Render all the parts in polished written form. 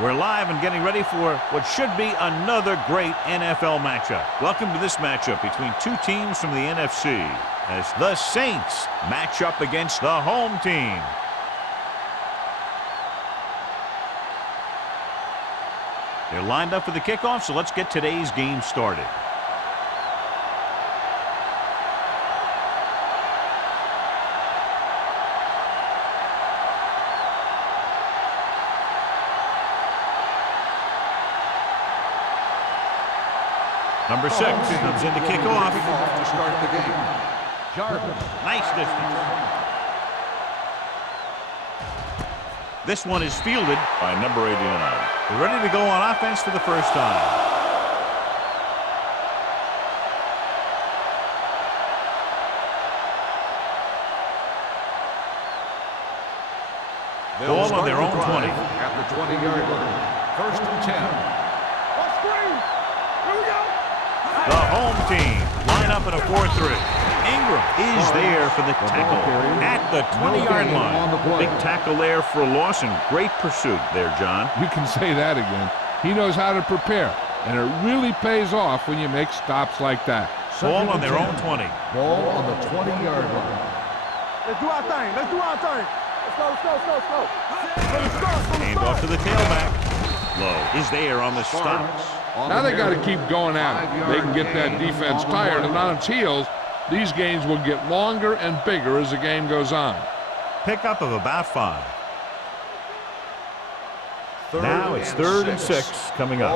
We're live and getting ready for what should be another great NFL matchup. Welcome to this matchup between two teams from the NFC as the Saints match up against the home team. They're lined up for the kickoff, so let's get today's game started. Number 6 comes in to kick off. To start the game. Jarvis. Nice distance. This one is fielded by number 89. They're ready to go on offense for the first time. Ball on their own 20. At the 20-yard line. First and 10. The home team line up in a 4-3. Ingram is there for the tackle at the 20-yard line. Big tackle there for a loss and great pursuit there, John. You can say that again. He knows how to prepare, and it really pays off when you make stops like that. Ball on their own 20. Ball on the 20-yard line. Let's do our thing. Let's do our thing. Let's go. Hand off to the tailback. Low is there on the stops. Now they got to keep going at it. They can get that defense tired and on its heels. These games will get longer and bigger as the game goes on. Pickup of about 5. Now it's 3rd and 6 coming up.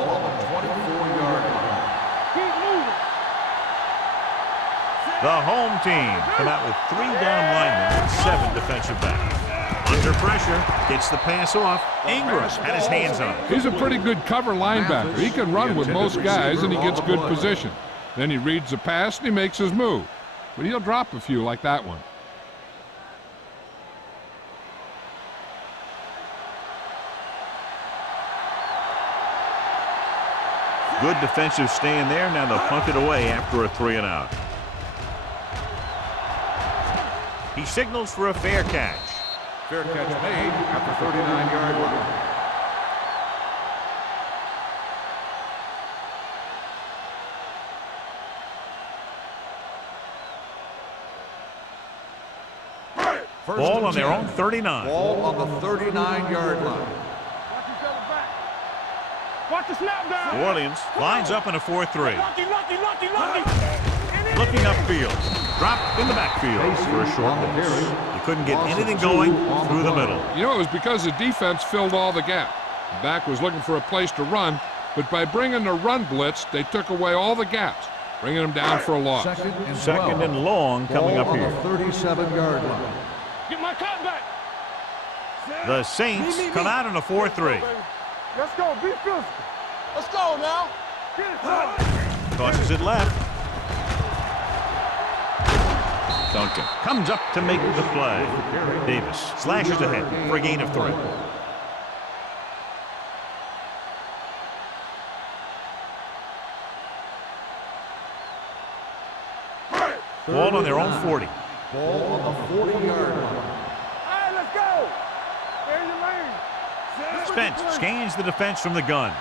The home team come out with 3 down linemen and 7 defensive backs. Under pressure, gets the pass off. Ingram had his hands on it. He's a pretty good cover linebacker. He can run with most guys, and he gets good position. Then he reads the pass, and he makes his move. But he'll drop a few like that one. Good defensive stand there. Now they'll punt it away after a 3-and-out. He signals for a fair catch. Fair catch made at the 39-yard line. Ball on their own 39. Ball on the 39-yard line. Watch the snap down. New Orleans lines up in a 4-3. Looking upfield. Dropped in the backfield for a short loss. You couldn't get anything going through the middle. You know, it was because the defense filled all the gap. The back was looking for a place to run, but by bringing the run blitz, they took away all the gaps, bringing them down for a loss. Second and long coming up here. 37-yard line. Get my cut back. The Saints come out in a 4-3. Let's go. Be physical. Let's go now. Get it. Tosses it left. Duncan comes up to make the play. Davis slashes ahead for a gain of 3. Ball on their own 40. Ball on the 40-yard line. All right, let's go. There's your lane. Spence scans the defense from the gun.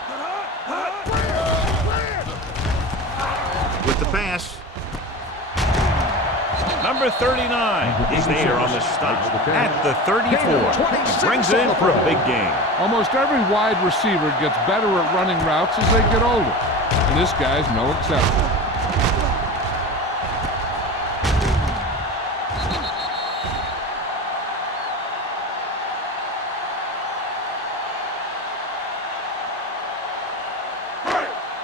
With the pass. Number 39 is there on the stop at the 34. He brings it in for a big gain. Almost every wide receiver gets better at running routes as they get older, and this guy's no exception.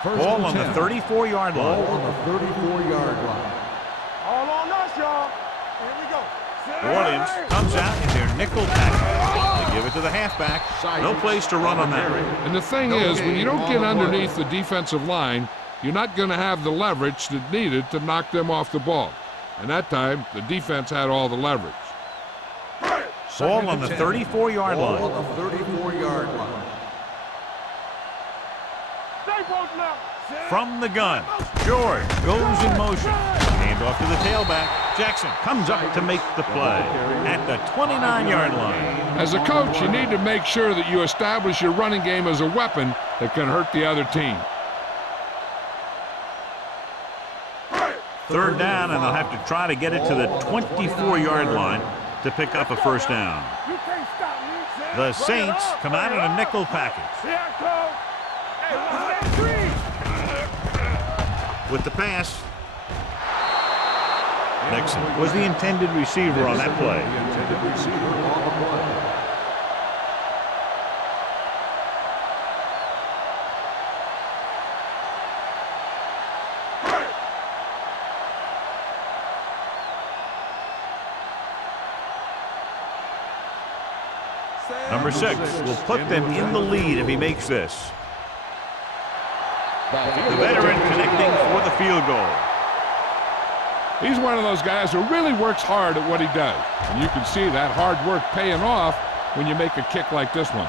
Ball on the 34-yard line. Ball on the 34-yard line. All on us, y'all. Here we go. New Orleans comes out in their nickel tackle. They give it to the halfback. No place to run on that. And the thing is, when you don't get underneath the defensive line, you're not going to have the leverage that's needed to knock them off the ball. And that time, the defense had all the leverage. Ball on the 34-yard line. Ball on the 34-yard line. Stay posted up. From the gun, George goes in motion. Handoff to the tailback. Jackson comes up to make the play at the 29-yard line. As a coach, you need to make sure that you establish your running game as a weapon that can hurt the other team. Third down, and they'll have to try to get it to the 24-yard line to pick up a first down. The Saints come out in a nickel package. With the pass, Nixon was the intended receiver on that play. Number 6 will put them in the lead if he makes this. The veteran connecting for the field goal. He's one of those guys who really works hard at what he does. And you can see that hard work paying off when you make a kick like this one.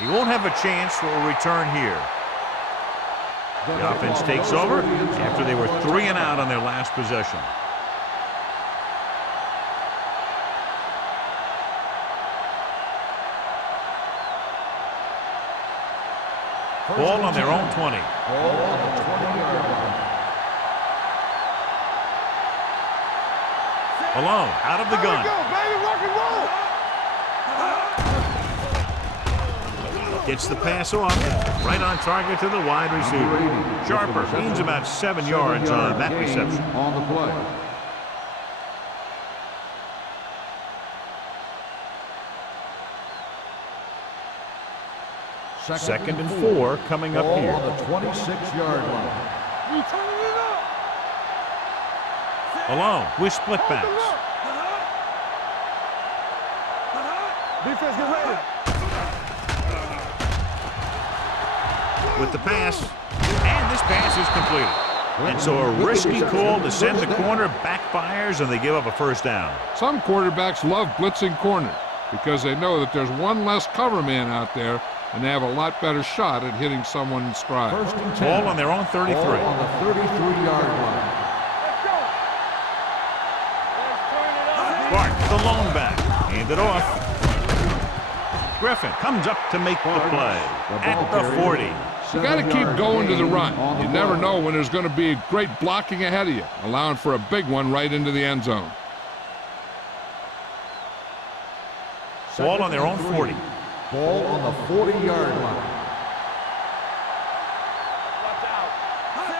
He won't have a chance for a return here. The offense takes over after they were 3 and out on their last possession. Ball on their own 20. Alone, out of the gun. Gets the pass off, right on target to the wide receiver. Sharper gains about 7 yards on that reception. On the play. Second and 4 coming up here. On the 26-yard line. Alone with split backs. Defense, get ready. With the pass, and this pass is completed. And so a risky call to send the corner backfires, and they give up a first down. Some quarterbacks love blitzing corners because they know that there's one less cover man out there, and they have a lot better shot at hitting someone in stride. Ball on their own 33. Ball on the 33-yard line. Bart, the lone back, hand it off. Griffin comes up to make the play at the 40. You got to keep going to the run. You never know when there's going to be great blocking ahead of you, allowing for a big one right into the end zone. Ball on their own 40. Ball on the 40-yard line.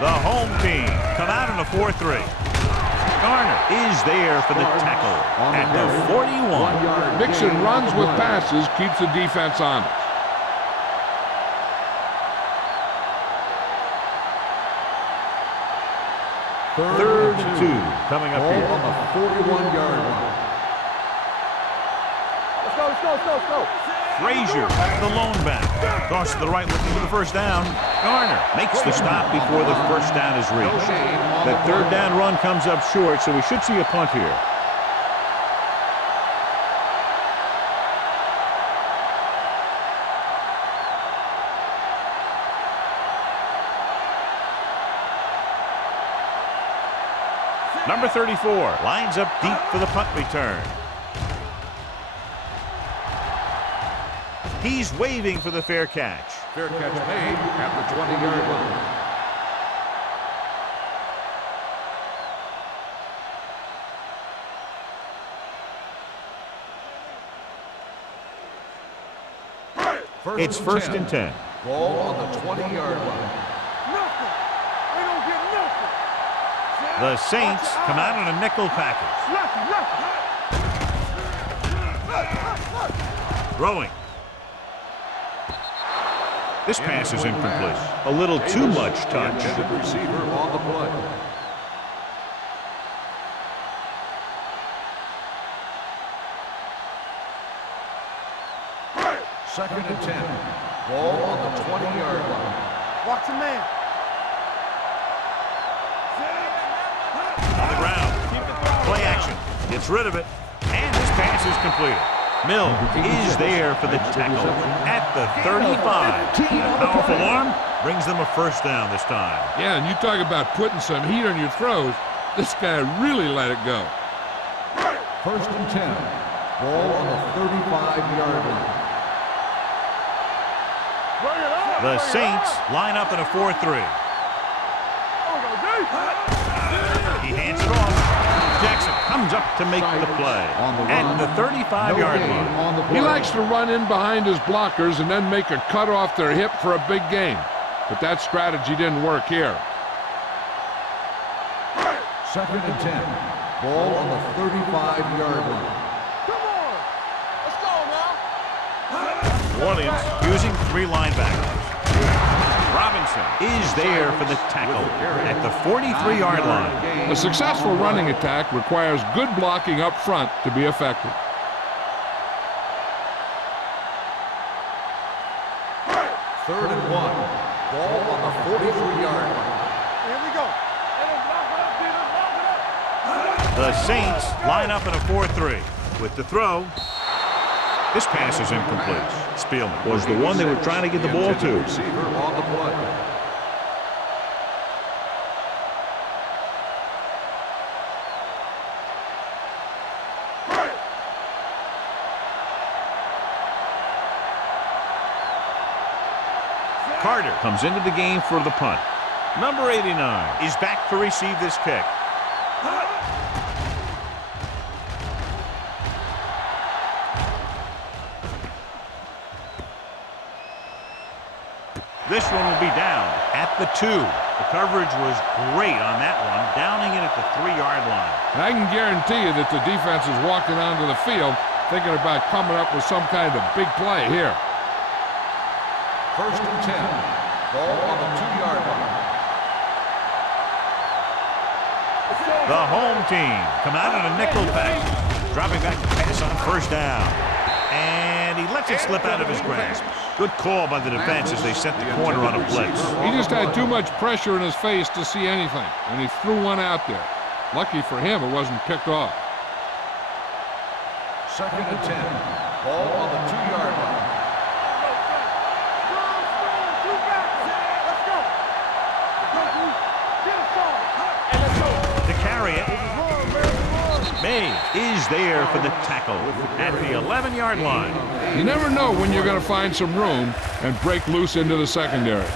The home team come out in a 4-3. Garner is there for the tackle at the 41. Mixing runs with passes keeps the defense honest. Third and 2 coming up here. On the 41-yard line. Let's go. Frazier, the lone back. Toss to the right looking for the first down. Garner makes the stop before the first down is reached. The third down run comes up short, so we should see a punt here. Number 34 lines up deep for the punt return. He's waving for the fair catch. Fair catch made at the 20-yard line. It's first and 10. Ball on the 20-yard line. Nothing. They don't get nothing. The Saints come out in a nickel package. Throwing. This pass is incomplete. A little too much touch. The receiver on the play. Second and 10. Ball on the 20-yard line. Watch the man. On the ground. Play action. Gets rid of it. And this pass is completed. Mill is there for the tackle at the 35. Powerful arm brings them a first down this time. Yeah, and you talk about putting some heat on your throws. This guy really let it go. First and 10. Ball on the 35-yard line. The Saints line up in a 4-3. He hands it off. Jackson comes up to make the play at the 35-yard line. He likes to run in behind his blockers and then make a cut off their hip for a big gain. But that strategy didn't work here. Second and 10. Ball on the 35-yard line. Come on. Let's go now. New Orleans using 3 linebackers. Robinson is there for the tackle at the 43-yard line. A successful running attack requires good blocking up front to be effective. Third and 1. Ball on the 43-yard line. Here we go. The Saints line up in a 4-3. With the throw, this pass is incomplete. Spielman was the one they were trying to get the ball to. Receiver on the play. Carter comes into the game for the punt. Number 89 is back to receive this kick. This one will be down at the 2. The coverage was great on that one, downing it at the 3-yard line. And I can guarantee you that the defense is walking onto the field thinking about coming up with some kind of big play here. First and 10. Ball on the 2-yard line. The home team come out in a nickel pack, dropping back to pass on first down. And he lets it slip out of his grasp. Good call by the defense as they set the corner on a blitz. He just had too much pressure in his face to see anything, and he threw one out there. Lucky for him, it wasn't picked off. Second and 10. Ball on the 2-yard line. To carry it, May is there for the tackle at the 11-yard line. You never know when you're going to find some room and break loose into the secondary.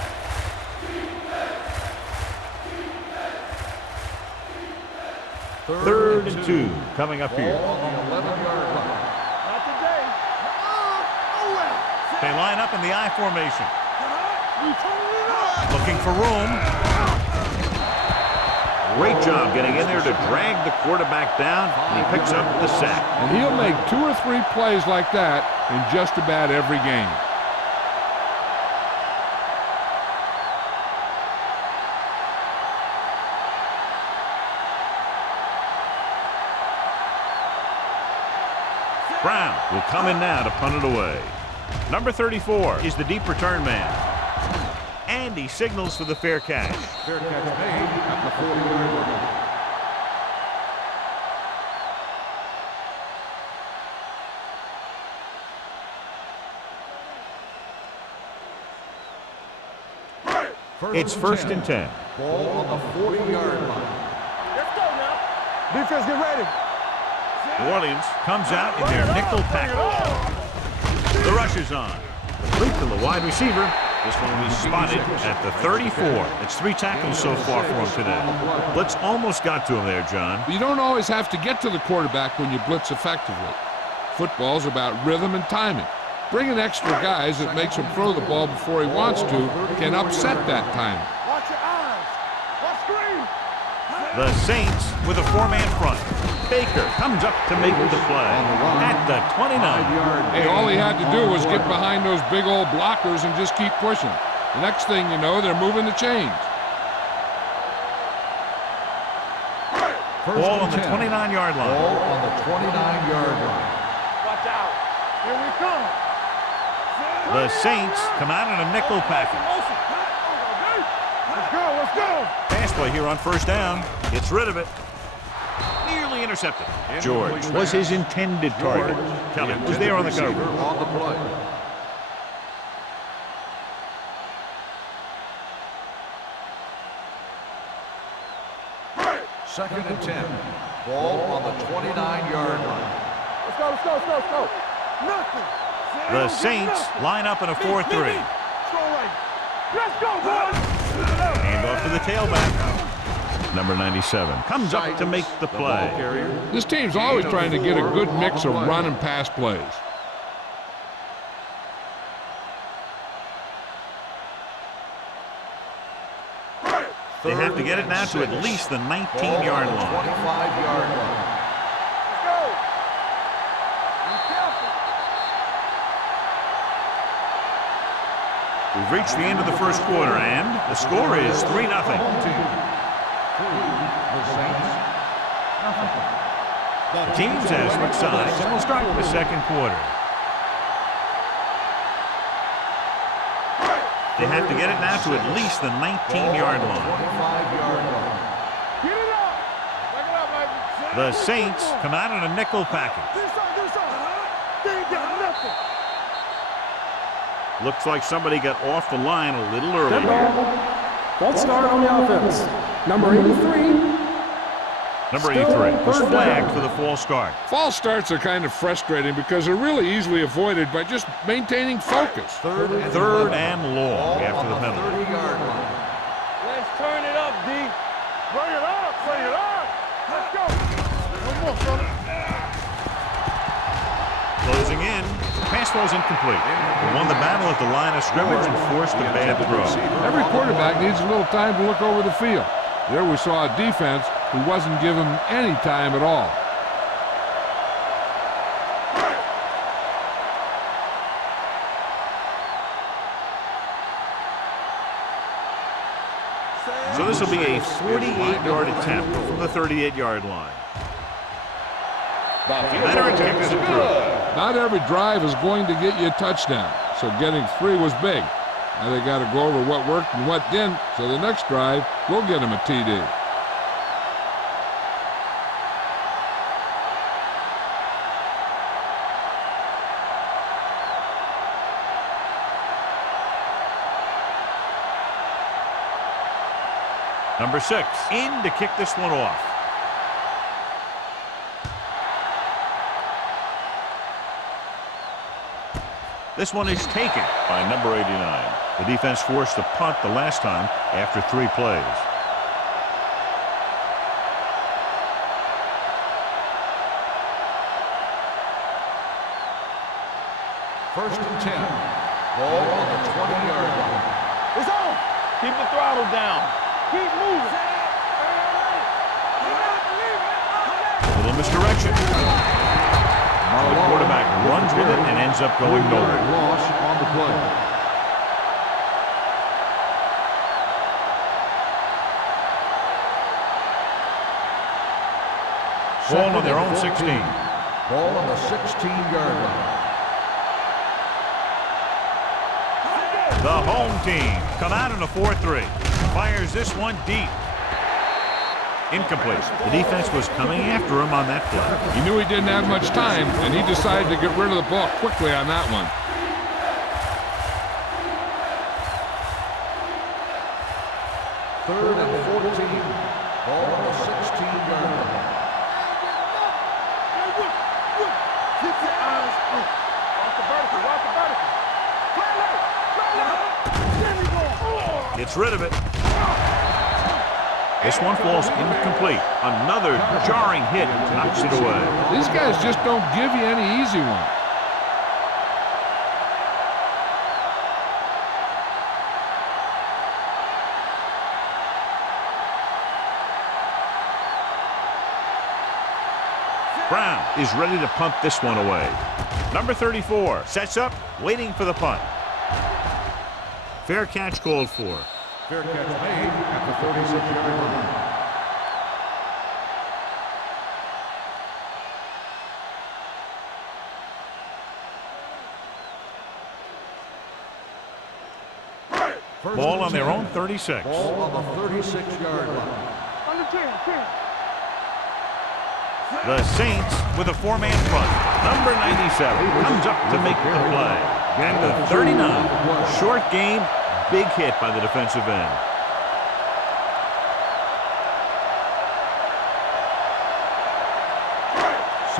Third and 2 coming up here. Ball on the 11-yard line. Not today. They line up in the I formation. Looking for room. Great job getting in there to drag the quarterback down, and he picks up the sack. And he'll make 2 or 3 plays like that in just about every game. Brown will come in now to punt it away. Number 34 is the deep return man. And he signals for the fair catch. Fair catch made at the 40-yard line. It's first and 10. Ball on the 40-yard line. Let's go now. Defense, get ready. New Orleans comes out in their nickel pack. The rush is on. Complete to the wide receiver. This one will be spotted at the 34. It's 3 tackles so far for him today. Blitz almost got to him there, John. You don't always have to get to the quarterback when you blitz effectively. Football's about rhythm and timing. Bringing extra guys that makes him throw the ball before he wants to can upset that timing. Watch your eyes. Watch screen. The Saints with a 4-man front. Baker comes up to make the play at the 29. Hey, all he had to do was get behind those big old blockers and just keep pushing. The next thing you know, they're moving the chains. Ball on the 29-yard line. Ball on the 29-yard line. Watch out. Here we come. The Saints come out in a nickel package. Let's go, let's go. Pass play here on first down. Gets rid of it. Nearly intercepted. George was his intended target. Kelly was there on the cover. On the play. Second and 10. Ball on the 29-yard line. Let's go, let's go, let's go, let's go. Nothing. The Saints line up in a 4-3. Strong right. Let's go, boys. Hand off to the tailback. Number 97 comes up to make the play. This team's always trying to get a good mix of run and pass plays. They have to get it now to at least the 19-yard line. 25-yard line. Let's go. Be careful. We've reached the end of the first quarter, and the score is 3-0. The Saints, nothing. The teams have switched sides, and we'll start the second quarter. They have to get it now to at least the 19-yard line. 25-yard line. Get it up. Back it up, baby. The Saints come out in a nickel package. This side. They ain't got nothing. Looks like somebody got off the line a little early. False start on the offense. Number 83. Number 83 was flagged for the false start. False starts are kind of frustrating because they're really easily avoided by just maintaining focus. Third and long after the penalty. 30-yard line. Let's turn it up, D. Bring it up, bring it up. Let's go. One more, fella. Closing in. Pass ball's incomplete. They won the battle at the line of scrimmage and forced a bad throw. Every quarterback needs a little time to look over the field. There we saw a defense who wasn't given any time at all. So this will be a 48-yard attempt from the 38-yard line. Veteran kicks it through. Not every drive is going to get you a touchdown, so getting 3 was big. Now they got to go over what worked and what didn't, so the next drive will get them a TD. Number 6 in to kick this one off. This one is taken by number 89. The defense forced a punt the last time after 3 plays. First and 10. Ball on the 20-yard line. It's on. Keep the throttle down. Keep moving. Little misdirection. The quarterback runs with it and ends up going nowhere. Loss on the play. Ball on their own 16. Ball on the 16-yard line. The home team come out in a 4-3. Fires this one deep. Incomplete. The defense was coming after him on that play. He knew he didn't have much time, and he decided to get rid of the ball quickly on that one. Third and 14. Ball on the 16-yard line. Keep your eyes up. Off the vertical, off the vertical. There we go. Gets rid of it. This one falls incomplete. Another jarring hit knocks it away. These guys just don't give you any easy one. Brown is ready to punt this one away. Number 34 sets up, waiting for the punt. Fair catch called for. Fair catch made at the 36-yard line. Ball on their own 36. Ball on the 36-yard line. Under 10. The Saints with a four-man front. Number 97 comes up to make the play. At the 39, short game, big hit by the defensive end.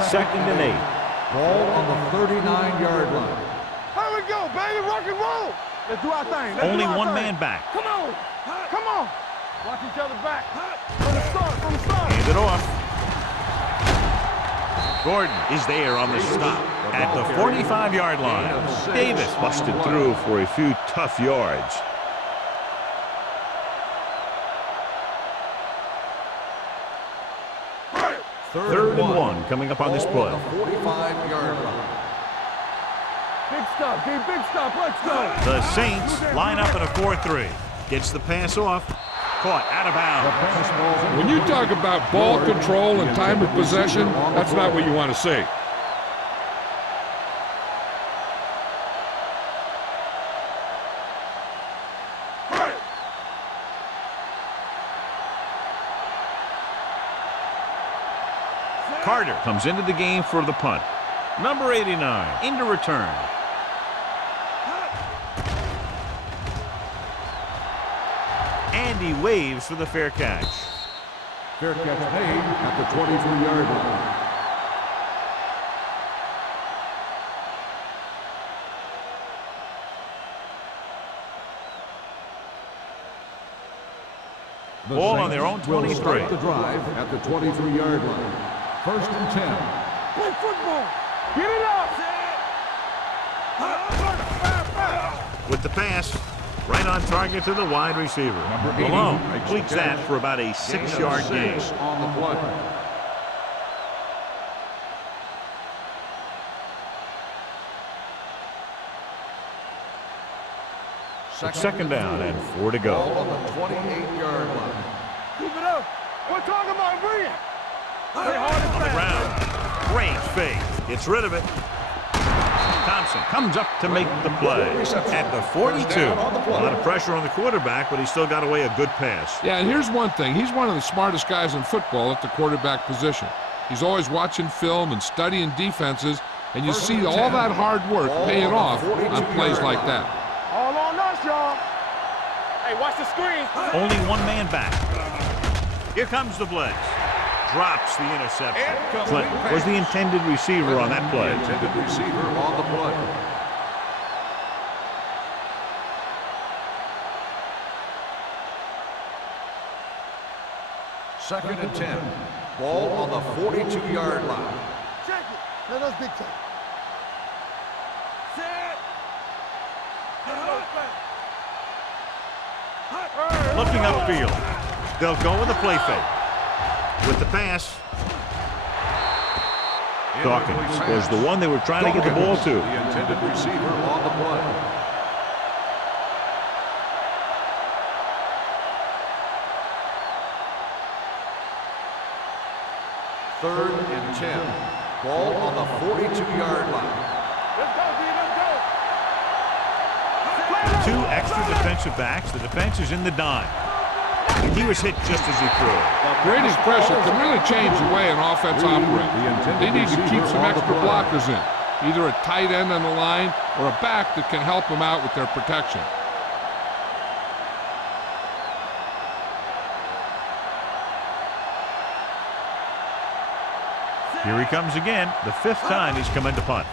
Second and 8. Ball on the 39-yard line. Here we go, baby. Rock and roll. Let's do our thing. Only one man back. Come on. Watch each other back. From the start. Hand it off. Gordon is there on the stop at the 45-yard line. Davis busted through for a few tough yards. Third and 1 coming up on this play. 45-yard line. Big stop, D. Big stop. Let's go. The Saints line up in a 4-3. Gets the pass off. Caught out of bounds. When you talk about ball control and time of possession, that's not what you want to see. Carter comes into the game for the punt. Number 89 into return. And he waves for the fair catch. Fair catch made at the 23-yard line. Ball on their own 23. The drive at the 23-yard line. First and 10. Play football. Get it up. With the pass, right on target to the wide receiver. Malone completes that for about a 6-yard gain. On the play. Second down and 4 to Ball go. on the 28-yard line. Keep it up. We're talking about brilliant. Play hard and On the fast. ground, great fake. Gets rid of it. Thompson comes up to make the play at the 42. A lot of pressure on the quarterback, but he still got away a good pass. Yeah, and here's one thing. He's one of the smartest guys in football at the quarterback position. He's always watching film and studying defenses, and you see all that hard work paying off on plays like that. All on us, y'all. Hey, watch the screen. Only one man back. Here comes the blitz. Drops the interception. Clinton was the intended receiver on that play. Intended receiver on the play. Second and 10. Ball on the 42-yard line. Check it. Let us big time. Set. Looking upfield. They'll go with a play fake. With the pass, Dawkins was the one they were trying to get the ball to. The intended receiver on the play. Third and 10. Ball on the 42-yard line. Let's go, D. Let's go. 2 extra defensive backs. The defense is in the dime. He was hit just as he threw it. Grading pressure can really change the way an offense operates. They need to keep some extra blockers in, either a tight end on the line or a back that can help them out with their protection. Here he comes again, the 5th time he's come into punt.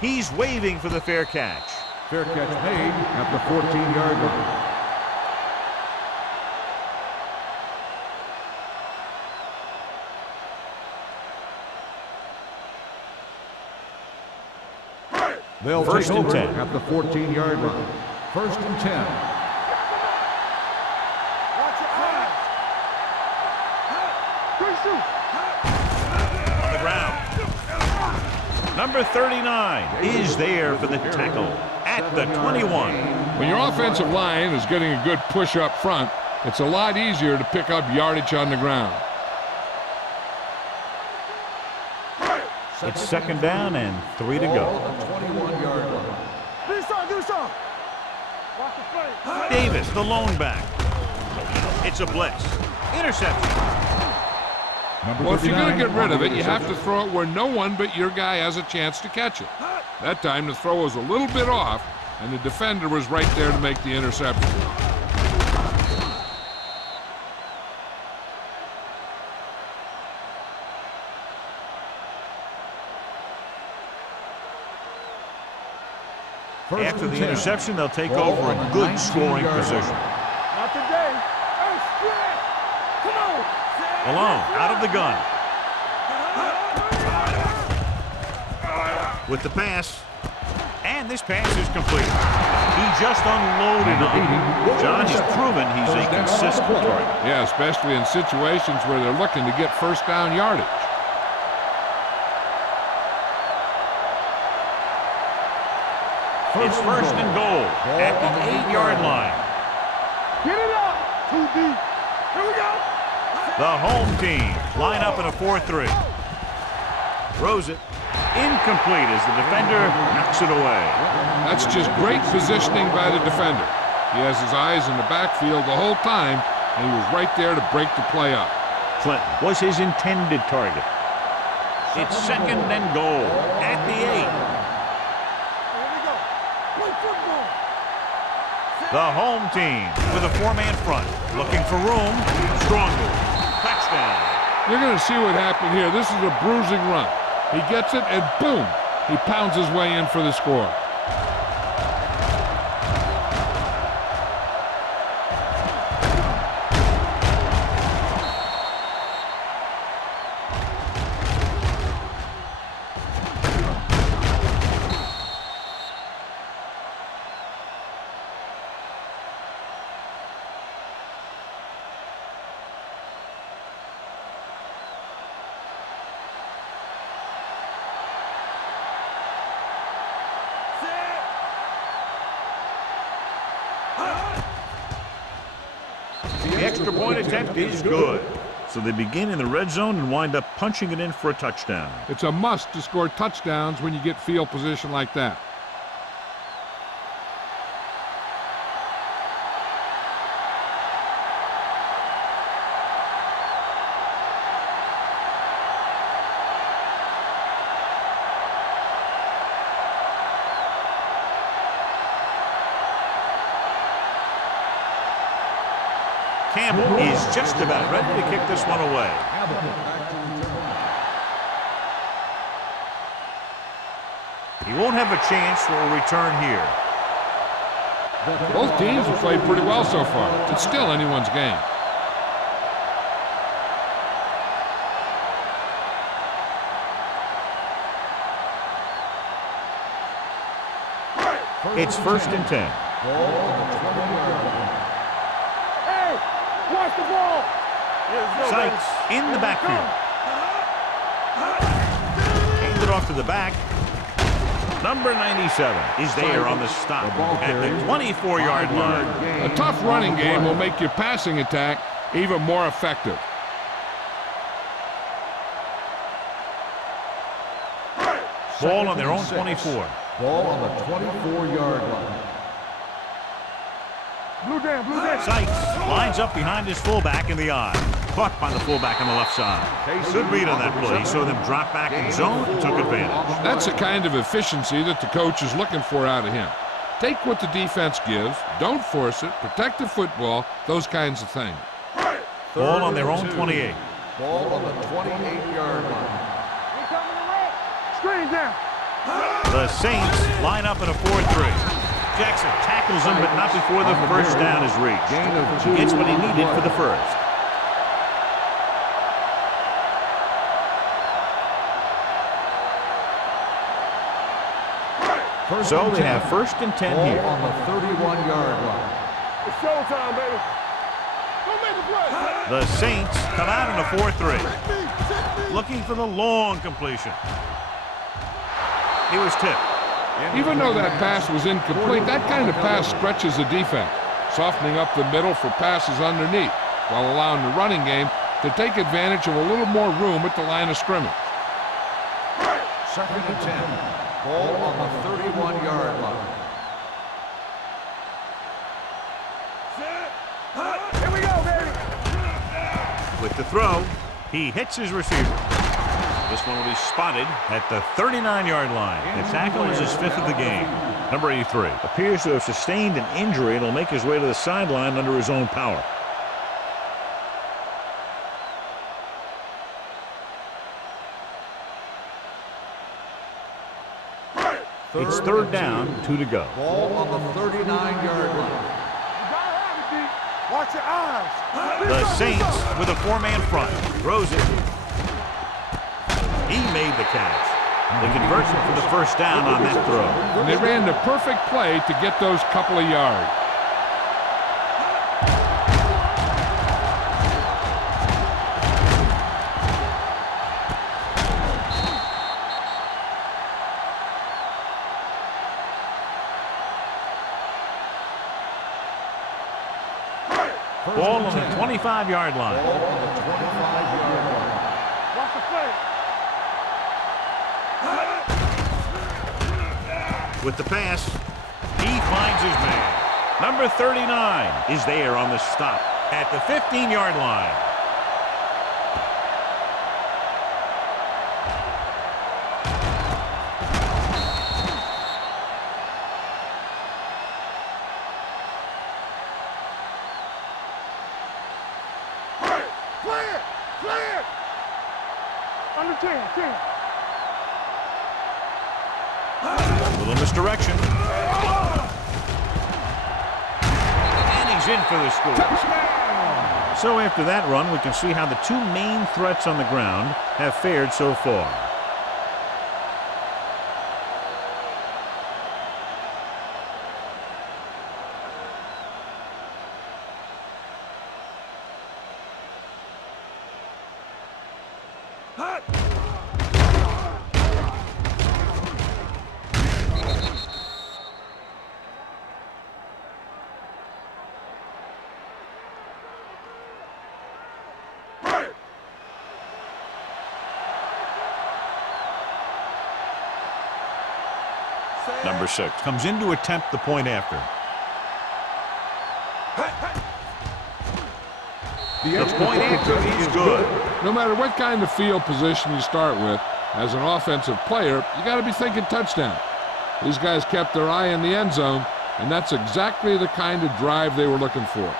He's waving for the fair catch. Fair catch made at the 14-yard line. They'll First take and over 10. at the 14-yard line. First and 10. Watch your eyes. Good shoot. On the ground. Number 39 is there for the tackle at the 21. When your offensive line is getting a good push up front, it's a lot easier to pick up yardage on the ground. It's second down and 3 to Ball go. on the 21-yard line. Davis, the lone back. It's a blitz. Interception. Well, if you're going to get rid of it, you have to throw it where no one but your guy has a chance to catch it. That time, the throw was a little bit off, and the defender was right there to make the interception. After the interception, they'll take over a good scoring position. Not today. Hey, split! Come on! Malone out of the gun. With the pass. And this pass is complete. He just unloaded on him. John has proven he's a consistent target. Yeah, especially in situations where they're looking to get first down yardage. It's first and goal at the 8-yard line. Get it up! Too deep. Here we go! The home team line up in a 4-3. Throws it. Incomplete as the defender knocks it away. That's just great positioning by the defender. He has his eyes in the backfield the whole time, and he was right there to break the play up. Clinton was his intended target. It's second and goal at the 8. The home team with a 4-man front. Looking for room. Strong move. Touchdown. You're going to see what happened here. This is a bruising run. He gets it, and boom, he pounds his way in for the score. The extra point attempt is good. So they begin in the red zone and wind up punching it in for a touchdown. It's a must to score touchdowns when you get field position like that. Campbell is just about ready to kick this one away. He won't have a chance for a return here. Both teams have played pretty well so far. It's still anyone's game. It's first and 10. Watch the ball! Sykes in the backfield. Hand it off to the back. Number 97 is there on the stop at the 24-yard line. A tough running game will make your passing attack even more effective. Ball on their own 24. Ball on the 24-yard line. Blue down. Sykes lines up behind his fullback in the eye. Caught by the fullback on the left side. Good read on that play. He saw them drop back in zone and took advantage. That's the kind of efficiency that the coach is looking for out of him. Take what the defense gives, don't force it, protect the football, those kinds of things. Ball on their own 28. Ball on the 28-yard line. Screen down. The Saints line up in a 4-3. Jackson tackles him, but not before the first down is reached. He gets what he needed for the first. So they have first and 10 here. On the 31-yard line. It's showtime, baby. Don't make a play. The Saints come out in a 4-3. Looking for the long completion. He was tipped. Even though that pass was incomplete, that kind of pass stretches the defense, softening up the middle for passes underneath, while allowing the running game to take advantage of a little more room at the line of scrimmage. Second and 10. Ball on the 31-yard line. Here we go, baby. With the throw, he hits his receiver. This one will be spotted at the 39-yard line. The tackle is his 5th of the game. Number 83 appears to have sustained an injury and will make his way to the sideline under his own power. It's 3rd down, 2 to go. Ball on the 39-yard line. You gotta have it, D. Watch your eyes. The Saints with a 4-man front. Throws it. He made the catch. They convert for the 1st down on that throw. And they ran the perfect play to get those couple of yards. Ball on the 25-yard line. Ball on the 25-yard line. Watch the play. With the pass, he finds his man. Number 39 is there on the stop at the 15-yard line. Clear. Clear. Under 10. A little misdirection. And he's in for the score. So after that run, we can see how the 2 main threats on the ground have fared so far. Number 6 comes in to attempt the point after. The point after is good. No matter what kind of field position you start with, as an offensive player, you got to be thinking touchdown. These guys kept their eye in the end zone, and that's exactly the kind of drive they were looking for.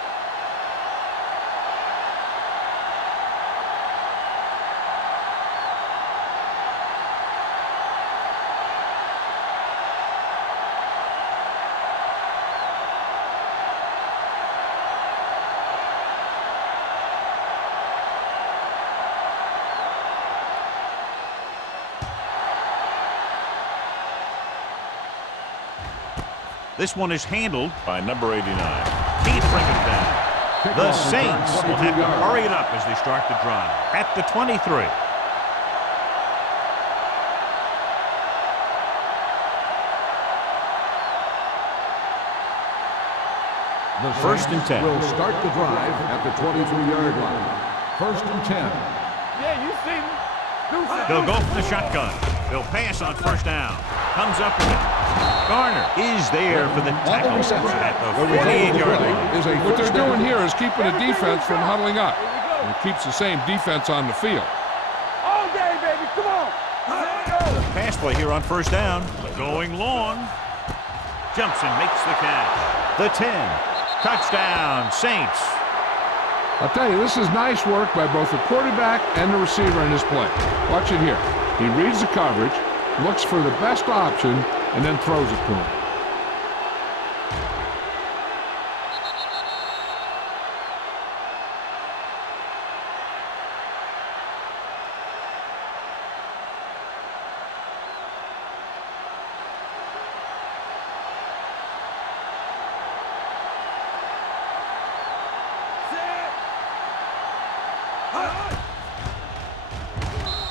This one is handled by number 89. Can't bring it down. The Saints will have to hurry it up as they start the drive. At the 23. The First and 10. will start the drive at the 23-yard line. 1st and 10. Yeah, you see me. They'll go for the shotgun. They'll pass on 1st down. Comes up with it. Garner is there for the tackle at the 48-yard line. What they're doing here is keeping the defense from huddling up. And it keeps the same defense on the field. All day, baby. Come on. Pass play here on 1st down. Going long. Jumps and makes the catch. The 10. Touchdown, Saints. I'll tell you, this is nice work by both the quarterback and the receiver in this play. Watch it here. He reads the coverage, looks for the best option, and then throws it to him.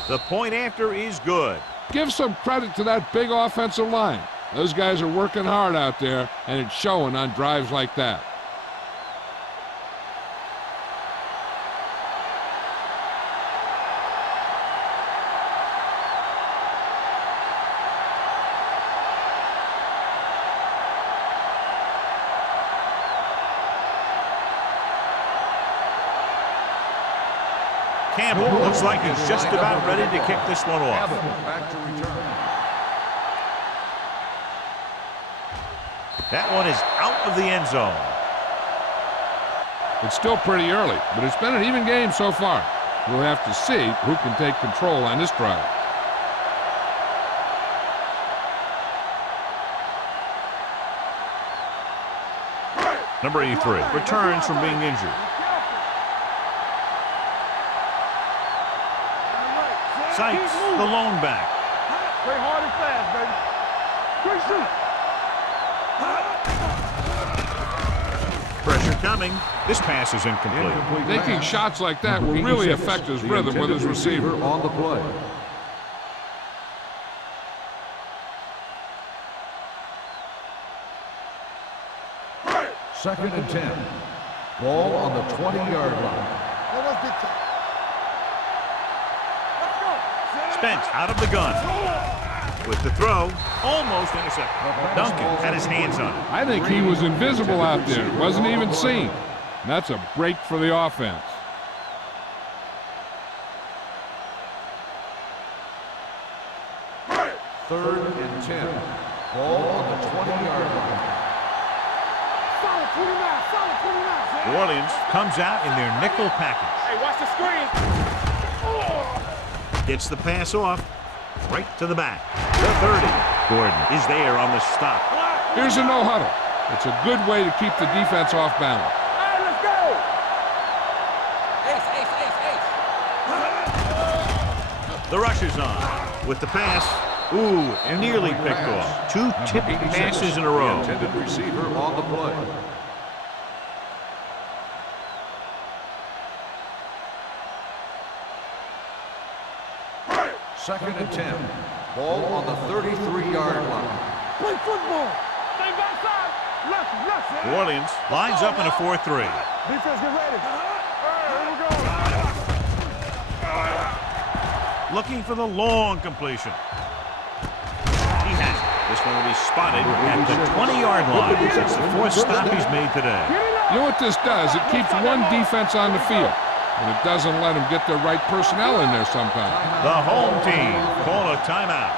The point after is good. Give some credit to that big offensive line. Those guys are working hard out there, and it's showing on drives like that. Campbell looks like he's just about ready to kick this one off. Back to return. That one is out of the end zone. It's still pretty early, but it's been an even game so far. We'll have to see who can take control on this drive. Number 83 returns from being injured. Sykes, the lone back. Play hard and fast, baby. Quick shoot. Pressure coming. This pass is incomplete. Taking shots like that will really affect his rhythm with his receiver. On the play. Second and 10. Ball on the 20-yard line. Spence out of the gun. With the throw, almost intercepted. Duncan had his hands on it. I think he was invisible out there. Wasn't even seen. And that's a break for the offense. Third and 10. Ball on the 20-yard line. Solid 29, solid 29. New Orleans comes out in their nickel package. Hey, watch the screen. Gets the pass off. Right to the back. The 30. Gordon is there on the stop. Here's a no-huddle. It's a good way to keep the defense off balance. All right, let's go. The rush is on. With the pass. Ooh, nearly picked off. Two tipped passes in a row. Intended receiver on the play. Second and 10. Ball on the 33-yard line. Play football. Stay backside. Left. New Orleans lines up in a 4-3. Defense, get ready. All right, here we go. Looking for the long completion. He has it. This one will be spotted at the 20-yard line. It's the fourth stop he's made today. You know what this does? It keeps one defense on the field. And it doesn't let them get the right personnel in there sometimes. The home team call a timeout.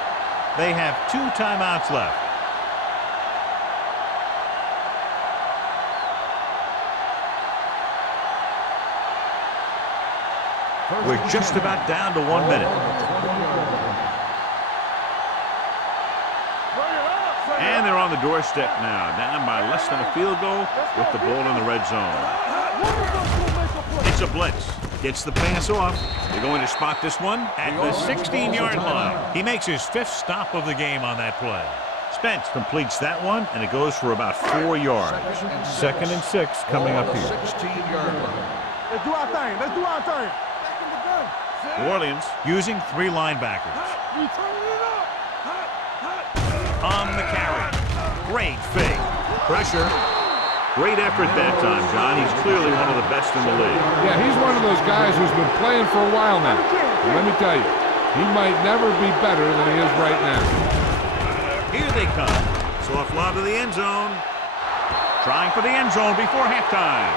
They have 2 timeouts left. We're just about down to 1 minute. And they're on the doorstep now, down by less than a field goal with the ball in the red zone. It's a blitz. Gets the pass off. They're going to spot this one at the 16-yard line. He makes his 5th stop of the game on that play. Spence completes that one, and it goes for about 4 yards. Second and 6 coming up here. 16-yard line. Let's do our thing. Let's do our thing. New Orleans using 3 linebackers. We turning it up. On the carry. Great fake. Pressure. Great effort that time, John. He's clearly one of the best in the league. Yeah, he's one of those guys who's been playing for a while now. And let me tell you, he might never be better than he is right now. Here they come. Soft lob to the end zone. Trying for the end zone before halftime.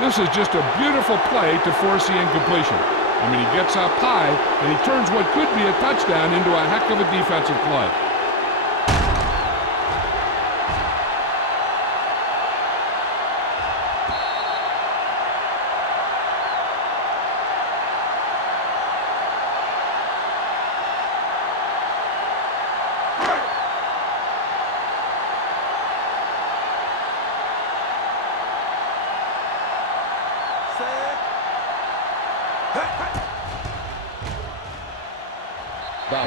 This is just a beautiful play to force the incompletion. I mean, he gets up high, and he turns what could be a touchdown into a heck of a defensive play.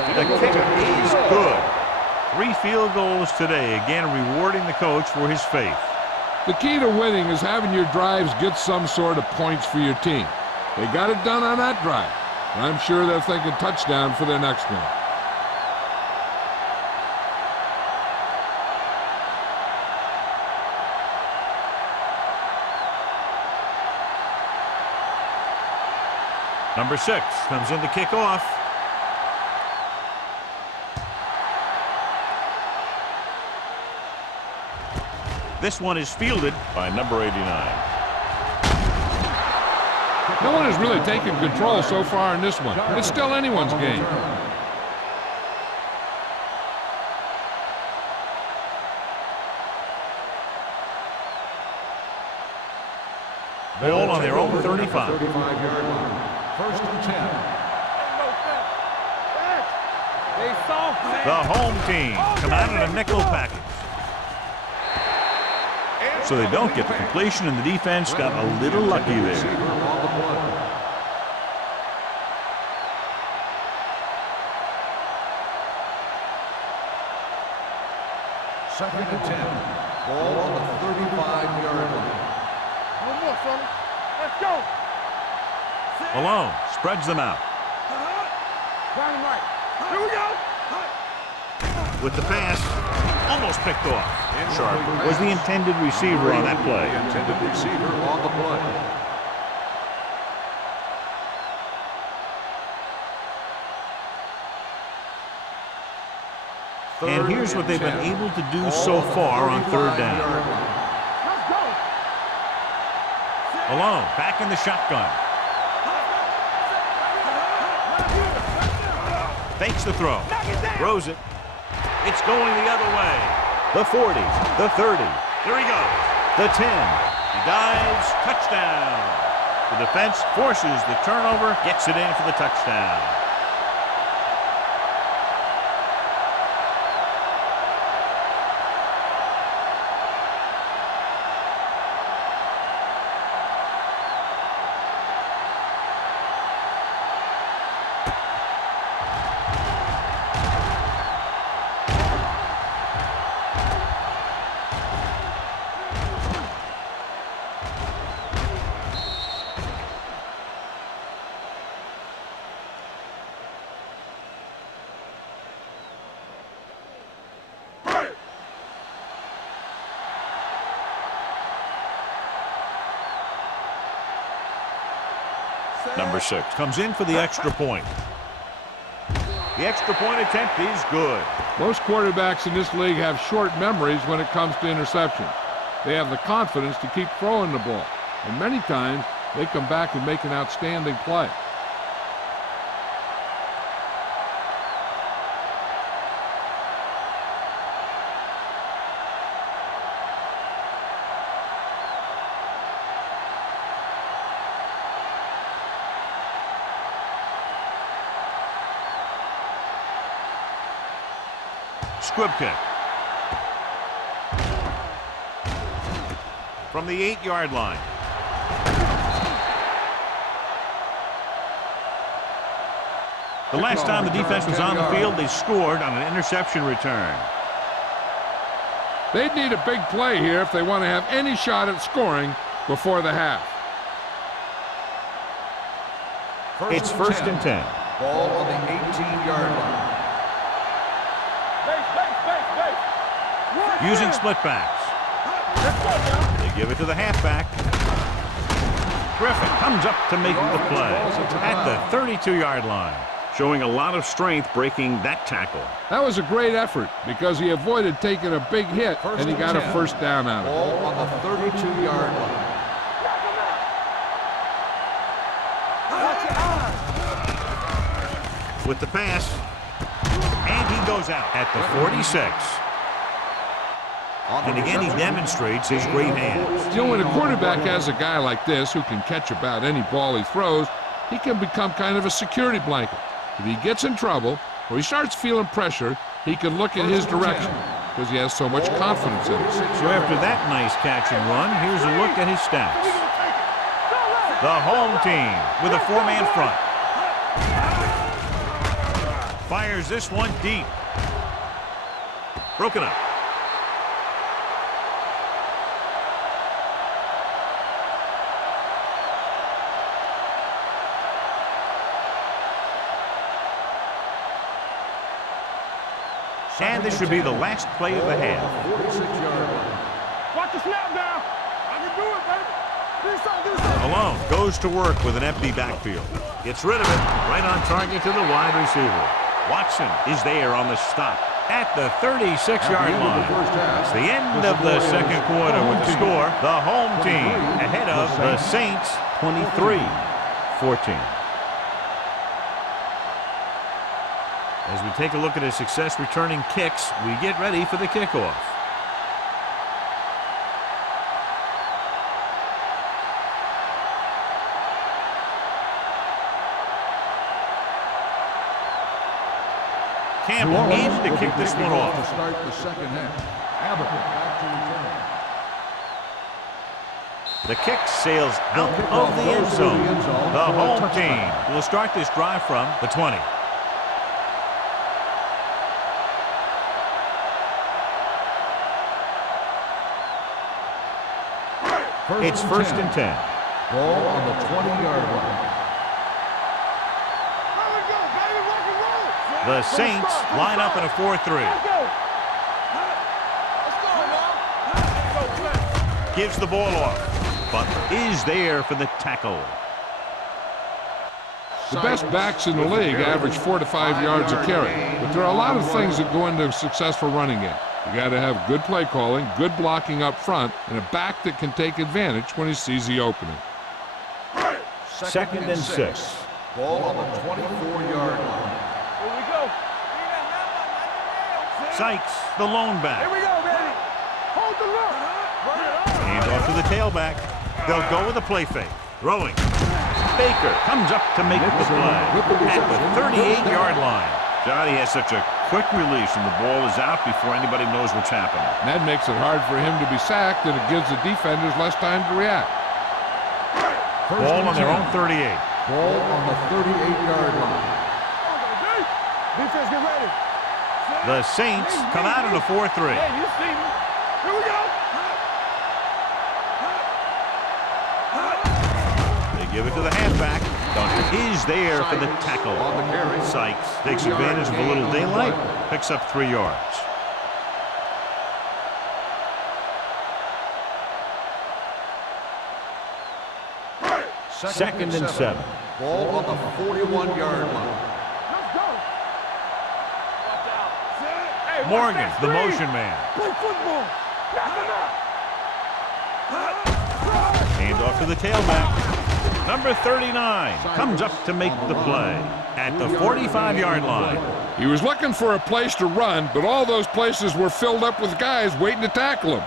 The kick is good. 3 field goals today, again rewarding the coach for his faith. The key to winning is having your drives get some sort of points for your team. They got it done on that drive. And I'm sure they're thinking touchdown for their next one. Number 6 comes in to kick off. This one is fielded by number 89. No one has really taken control so far in this one. It's still anyone's game. Ball on their own 35. 35-yard line. First and 10. They soft, man. The home team come out in a nickel package. So they don't get the completion, and the defense got a little lucky there. Receiver on the play. Second and 10. Ball on the 35-yard line. One more, fella. Let's go. Malone spreads them out. Dynamite. Here we go. With the pass, almost picked off. Sharp was the intended receiver on that play. The intended receiver on the play. And here's what they've been able to do so far on third down. Let's go. Malone back in the shotgun. Fakes the throw. Throws it. It's going the other way. The 40, the 30. There he goes. The 10. He dives. Touchdown. The defense forces the turnover, gets it in for the touchdown. Number 6 comes in for the extra point. The extra point attempt is good. Most quarterbacks in this league have short memories when it comes to interceptions. They have the confidence to keep throwing the ball, and many times they come back and make an outstanding play. Squib kick. From the 8-yard line. The last time the defense was on the field, they scored on an interception return. They'd need a big play here if they want to have any shot at scoring before the half. It's first and 10. Ball on the 18-yard line. Using split backs. They give it to the halfback. Griffin comes up to make the play at the 32-yard line. Showing a lot of strength breaking that tackle. That was a great effort because he avoided taking a big hit and he got a first down out of it. Ball on the 32-yard line. With the pass. And he goes out at the 46. And again, he demonstrates his great hands. You know, when a quarterback has a guy like this who can catch about any ball he throws, he can become kind of a security blanket. If he gets in trouble or he starts feeling pressure, he can look in his direction because he has so much confidence in it. So after that nice catch and run, here's a look at his stats. The home team with a 4-man front. Fires this one deep. Broken up. And this should be the last play of the half. 46-yard line. Watch the snap now. I can do it, baby. Do something. Malone goes to work with an empty backfield. Gets rid of it. Right on target to the wide receiver. Watson is there on the stop at the 36-yard line. It's the end of the second quarter with the score. The home team ahead of the Saints 23. 14. As we take a look at his success returning kicks, we get ready for the kickoff. Campbell aims to kick this one off. To start the second half. Abbott back to return. The kick sails out of the end zone. The home team will start this drive from the 20. It's first and 10. Ball on the 20-yard line. The Saints line up in a 4-3. Gives the ball off, but is there for the tackle. The best backs in the league average 4 to 5 yards a carry, but there are a lot of things that go into a successful running game. You got to have good play calling, good blocking up front, and a back that can take advantage when he sees the opening. Second and 6. Ball on the 24-yard line. Here we go. Sykes, the lone back. Here we go, baby. Hold the look. Hand off to the tailback. They'll go with a play fake. Throwing. Baker comes up to make the play at the 38-yard line. Johnny has such a quick release and the ball is out before anybody knows what's happening. And that makes it hard for him to be sacked, and it gives the defenders less time to react. Ball on their own 38. Ball on the 38-yard line. Defense, get ready. The Saints come out in a 4-3. Hey, you see me. Here we go. They give it to the halfback. Duncan is there for the tackle. Sykes takes advantage of a little daylight, picks up 3 yards. Second and 7. Ball on the 41-yard line. Let's go. Hey, Morgan, the motion man. Play football. Hand off to the tailback. Number 39 comes up to make the play at the 45-yard line. He was looking for a place to run, but all those places were filled up with guys waiting to tackle him.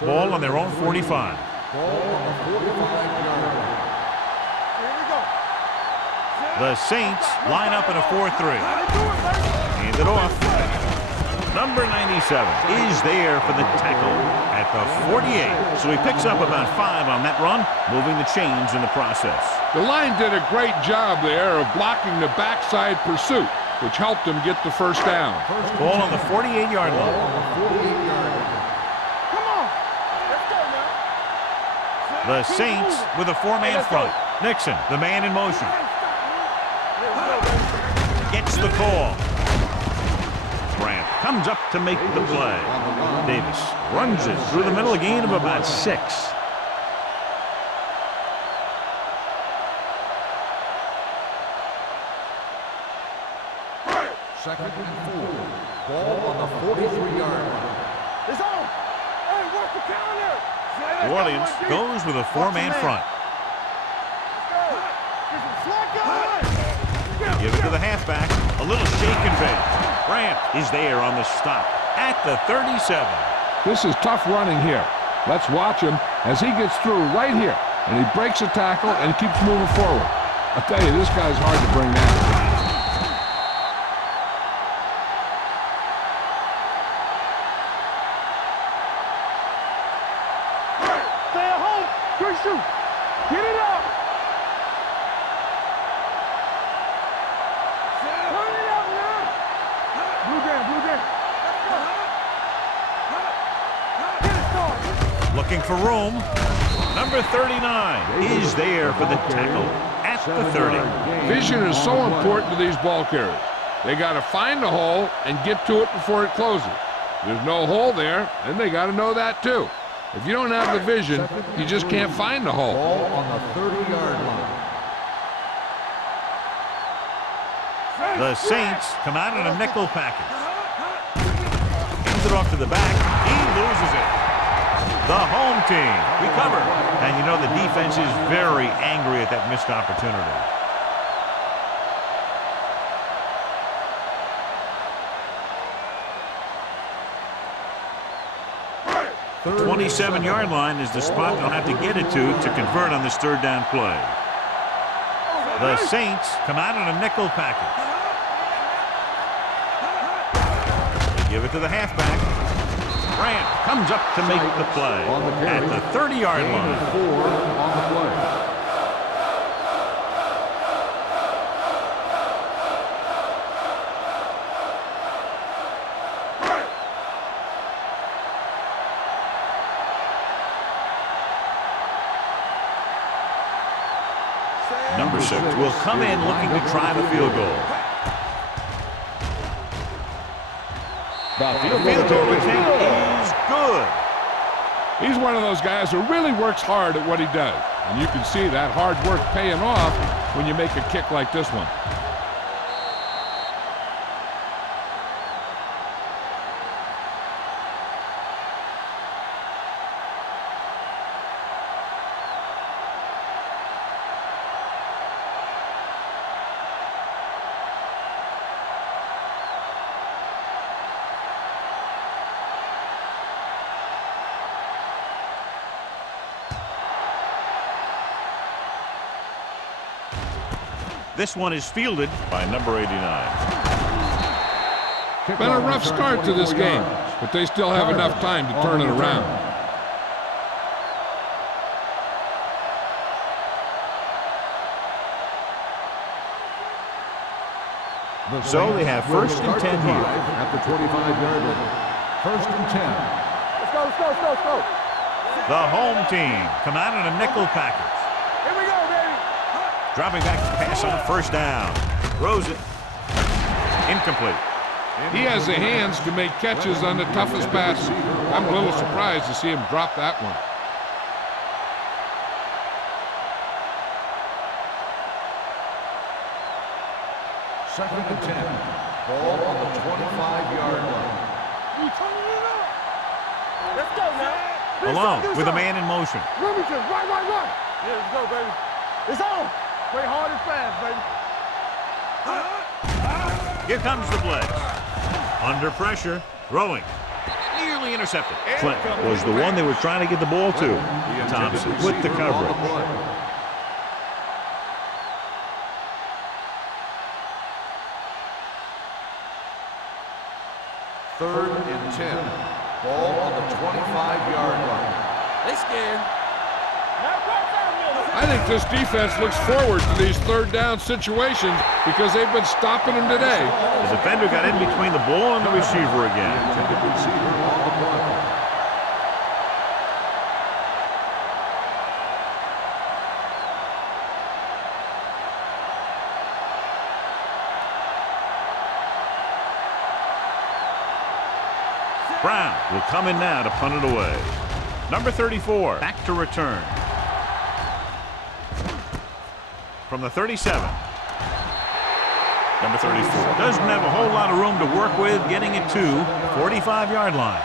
Ball on their own 45. Ball on the 45-yard line. Here we go. The Saints line up in a 4-3. Hand it off. Number 97 is there for the tackle at the 48. So he picks up about 5 on that run, moving the chains in the process. The line did a great job there of blocking the backside pursuit, which helped him get the first down. Ball on the 48-yard line. Come on. Let's go now. The Saints with a 4-man front. Nixon, the man in motion. Gets the call. Grant comes up to make the play. Davis runs it through the middle, a gain of about 6. Second and 4. Ball on the 43-yard line. It's on. Hey, work the calendar. New Orleans goes with a 4-man front. Give it to the halfback. A little shake and bake. Grant is there on the stop at the 37. This is tough running here. Let's watch him as he gets through right here, and he breaks a tackle and keeps moving forward. I'll tell you, this guy's hard to bring down. Stay at home. Quick shoot. Get it up. Turn it up now. Blue game, blue game. Get it started. Looking for room. Number 39 is there for the tackle at the 30. Vision is so important to these ball carriers. They got to find the hole and get to it before it closes. There's no hole there, and they got to know that too. If you don't have the vision, you just can't find the hole. Ball on the 30-yard line. The Saints come out in a nickel package. Hands it off to the back. He loses it. The home team recover. And you know the defense is very angry at that missed opportunity. 27-yard line is the spot they'll have to get it to convert on this third down play. The Saints come out in a nickel package. They give it to the halfback. Grant comes up to make the play at the 30-yard line. 4 on the play. Number 6 will come in looking to try the field goal. The field goal attempt is good. He's one of those guys who really works hard at what he does. And you can see that hard work paying off when you make a kick like this one. This one is fielded by number 89. Been a rough start to this game, but they still have enough time to turn it around. So they have first and 10 here. At the 25-yard line. First and 10. Let's go, let's go, let's go, let's go. The home team come out in a nickel package. Here we go, baby. Dropping back to pass on first down. Throws it. Incomplete. He has the hands to make catches on the toughest passes. I'm a little surprised to see him drop that one. Second and 10. Ball on the 25-yard line. You turning it up. Let's go now. Alone with a man in motion. Remington, right. Yeah, let's go, baby. It's on. Play hard and fast, baby. Here comes the blitz. Under pressure, throwing. Nearly intercepted. Clint was the one they were trying to get the ball to. Thompson with the coverage. Third and 10. Ball on the 25-yard line. They scared. I think this defense looks forward to these third down situations because they've been stopping them today. The defender got in between the ball and the receiver again. Intended receiver on the play. Brown will come in now to punt it away. Number 34 back to return. From the 37. Number 34 doesn't have a whole lot of room to work with, getting it to 45-yard line.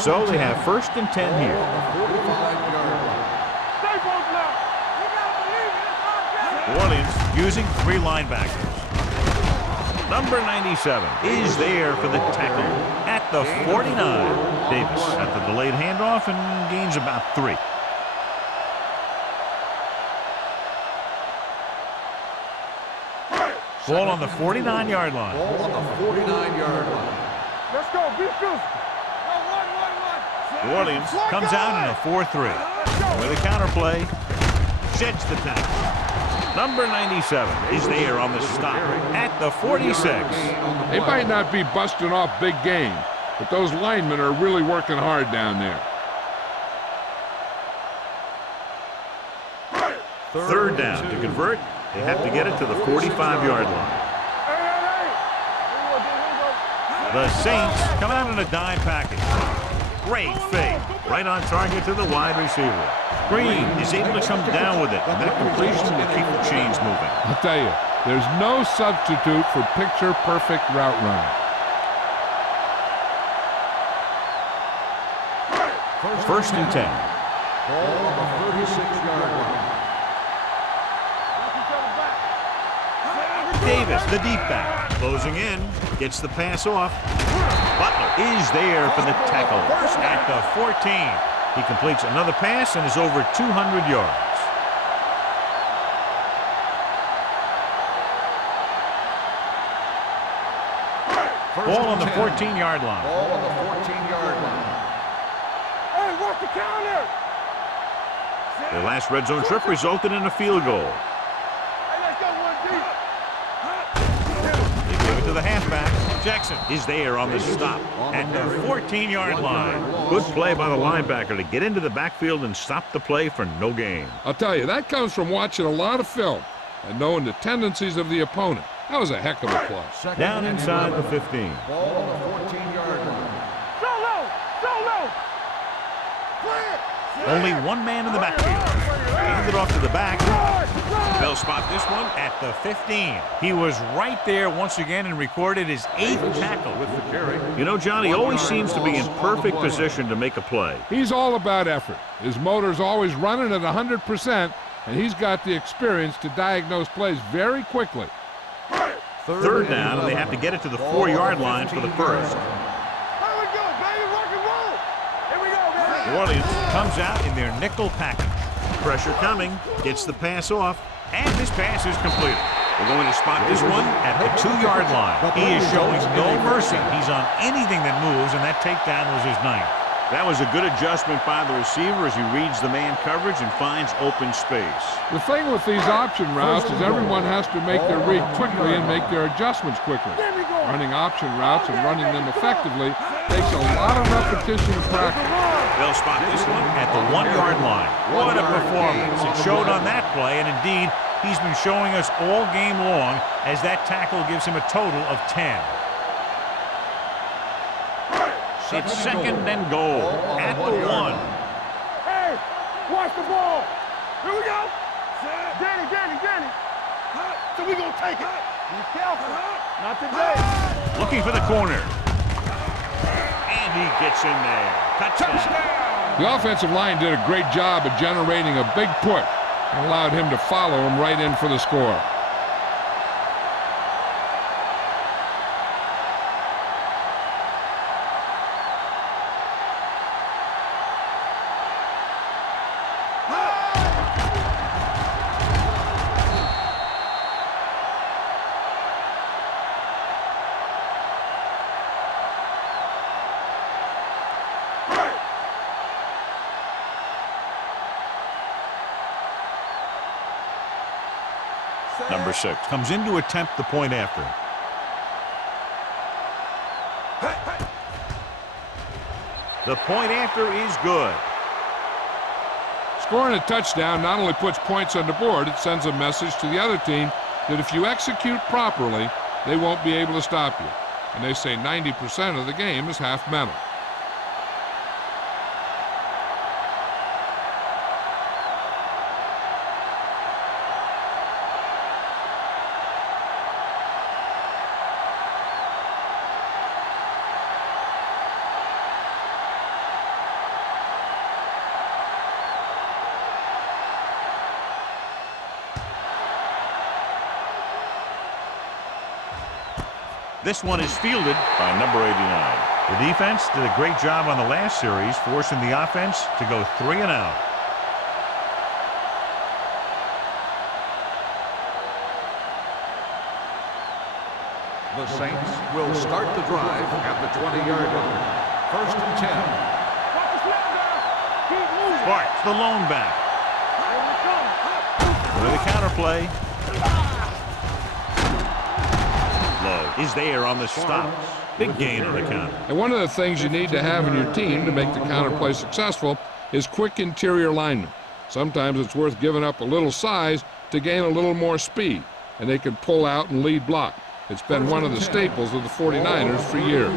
So they have first and 10 here. 45-yard line. Stay both now. You gotta believe it. It's our Orleans using 3 linebackers. Number 97 is there for the tackle at the 49. Davis at the delayed handoff and gains about 3. Ball on the 49-yard line. Ball on the 49-yard line. Let's go, be physical. New Orleans comes out in a 4-3. With a counterplay, sheds the tackle. Number 97 is there on the stop at the 46. They might not be busting off big game, but those linemen are really working hard down there. Third down to convert. They have to get it to the 45-yard line. The Saints come out in a dime package. Great fake. Right on target to the wide receiver. Green is able to come down with it, and that completion will keep the chains moving. I'll tell you, There's no substitute for picture-perfect route running. First and 10. Ball on the 36-yard line. Davis, the deep back, closing in, gets the pass off. Butler is there for the tackle at the 14. He completes another pass and is over 200 yards. Ball on the 14-yard line. Ball on the 14-yard line. Hey, what's the counter? Their last red zone trip resulted in a field goal. Hey, let's go one deep. They give it to the halfback. Jackson is there on the stop at the 14-yard line. Good play by the linebacker to get into the backfield and stop the play for no gain. I'll tell you, that comes from watching a lot of film and knowing the tendencies of the opponent. That was a heck of a play. Down inside the 15. Ball on the 14-yard line. Solo! Only one man in the backfield. Hand it off to the back. They'll spot this one at the 15. He was right there once again and recorded his 8th tackle with the carry. You know, John, he always seems to be in perfect position to make a play. He's all about effort. His motor's always running at 100%, and he's got the experience to diagnose plays very quickly. Third down, and they have to get it to the 4-yard line for the first. Here we go, baby, rock and roll. Here we go, baby. New Orleans comes out in their nickel package. Pressure coming, gets the pass off, and this pass is completed. We're going to spot this one at the 2-yard line. He is showing no mercy. He's on anything that moves, and that takedown was his 9th. That was a good adjustment by the receiver as he reads the man coverage and finds open space. The thing with these option routes is everyone has to make their read quickly and make their adjustments quickly. Running option routes and running them effectively takes a lot of repetition and practice. They'll spot this one at the 1-yard line. What a performance. It showed on that play, and indeed, he's been showing us all game long as that tackle gives him a total of 10. It's second and goal at the 1. Hey, watch the ball. Here we go. Danny. So we gonna take it. Be careful. Not today. Looking for the corner. And he gets in there. Touchdown. The offensive line did a great job of generating a big push and allowed him to follow him right in for the score. Number 6 comes in to attempt the point after. The point after is good. Scoring a touchdown not only puts points on the board, it sends a message to the other team that if you execute properly, they won't be able to stop you. And they say 90% of the game is half mental. This one is fielded by number 89. The defense did a great job on the last series, forcing the offense to go 3 and out. The Saints will start the drive at the 20-yard line. First and 10. Watch the snap down. Keep moving. Sparks, the lone back. Here we come. With a counter play. Low is there on the stop. Big gain on the counter. And one of the things you need to have in your team to make the counterplay successful is quick interior linemen. Sometimes it's worth giving up a little size to gain a little more speed, and they can pull out and lead block. It's been one of the staples of the 49ers for years.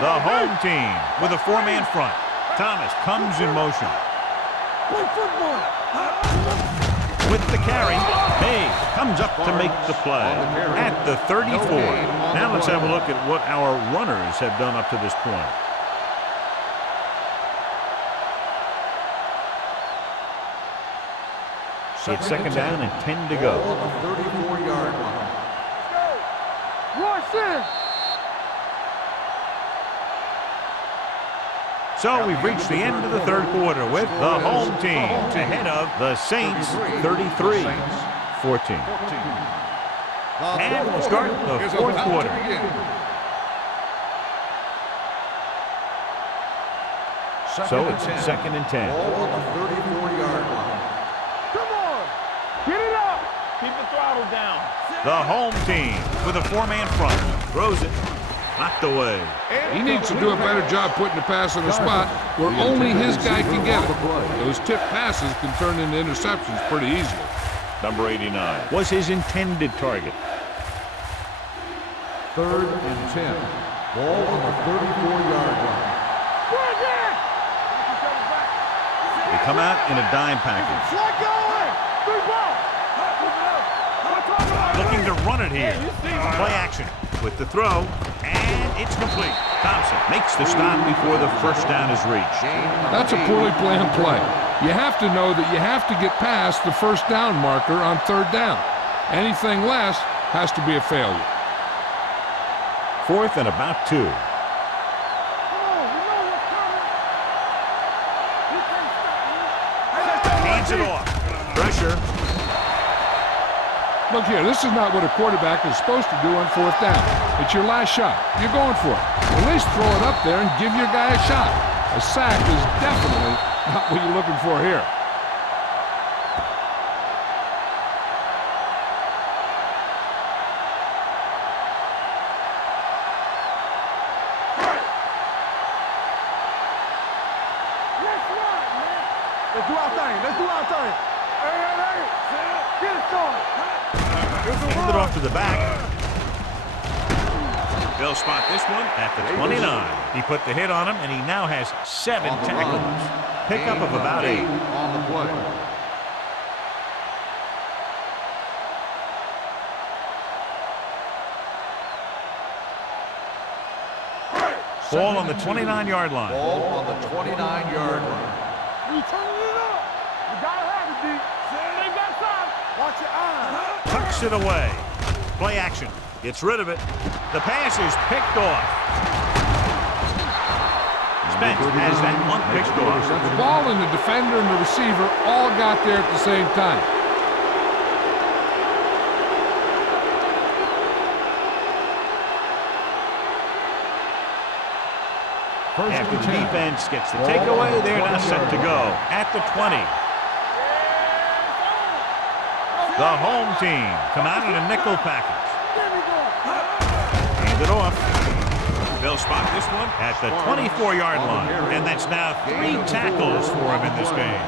The home team with a 4-man front. Thomas comes in motion. Play football. With the carry, Hay comes up to make the play at the 34. Now let's have a look at what our runners have done up to this point. It's second down and 10 to go. On the 34-yard line. Rush in. So we've reached the end of the third quarter with the home team ahead of the Saints 33-14. And we'll start the fourth quarter. So it's second and 10. Ball on the 34-yard line. Come on. Get it up. Keep the throttle down. The home team with a four-man front. Throws it. Knocked away. He needs to do a better job putting the pass in a spot where only his guy can get it. Those tip passes can turn into interceptions pretty easily. Number 89 was his intended target. Third and 10. Ball on the 34-yard line. They come out in a dime package. Slide going. Three ball. Looking to run it here. Play action with the throw, and it's complete. Thompson makes the stop before the first down is reached. That's a poorly planned play. You have to know that you have to get past the first down marker on third down. Anything less has to be a failure. Fourth and about 2. Hands it off. Pressure. Look here, this is not what a quarterback is supposed to do on fourth down. It's your last shot. You're going for it. At least throw it up there and give your guy a shot. A sack is definitely not what you're looking for here. Let's do our thing. Let's do our thing. Hey. Get it started. Hand it off to the back. They'll spot this one at the 29. He put the hit on him, and he now has 7 tackles. Pickup of about 8. On the play. Ball on the 29-yard line. Ball on the 29-yard line. We turning it up. You gotta have it, D. They got time. Watch your eyes. Tucks it away. Play action. Gets rid of it. The pass is picked off. Spence has that one picked off. The ball and the defender and the receiver all got there at the same time. After the defense gets the takeaway, they're now set to go at the 20. The home team come out in a nickel package. Hand it off. They'll spot this one at the 24-yard line. And that's now 3 tackles for him in this game.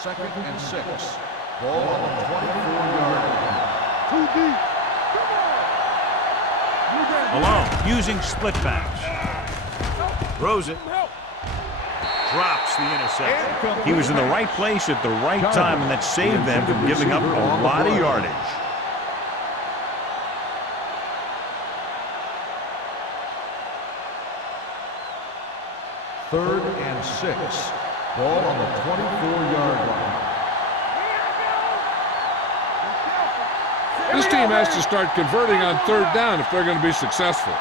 Second and 6. Ball on the 24-yard line. Too deep. Malone using split backs. Throws it. Drops the interception. He was in the right place at the right time, and that saved them from giving up a lot of yardage. Third and 6. Ball on the 24-yard line. This team has to start converting on third down if they're going to be successful.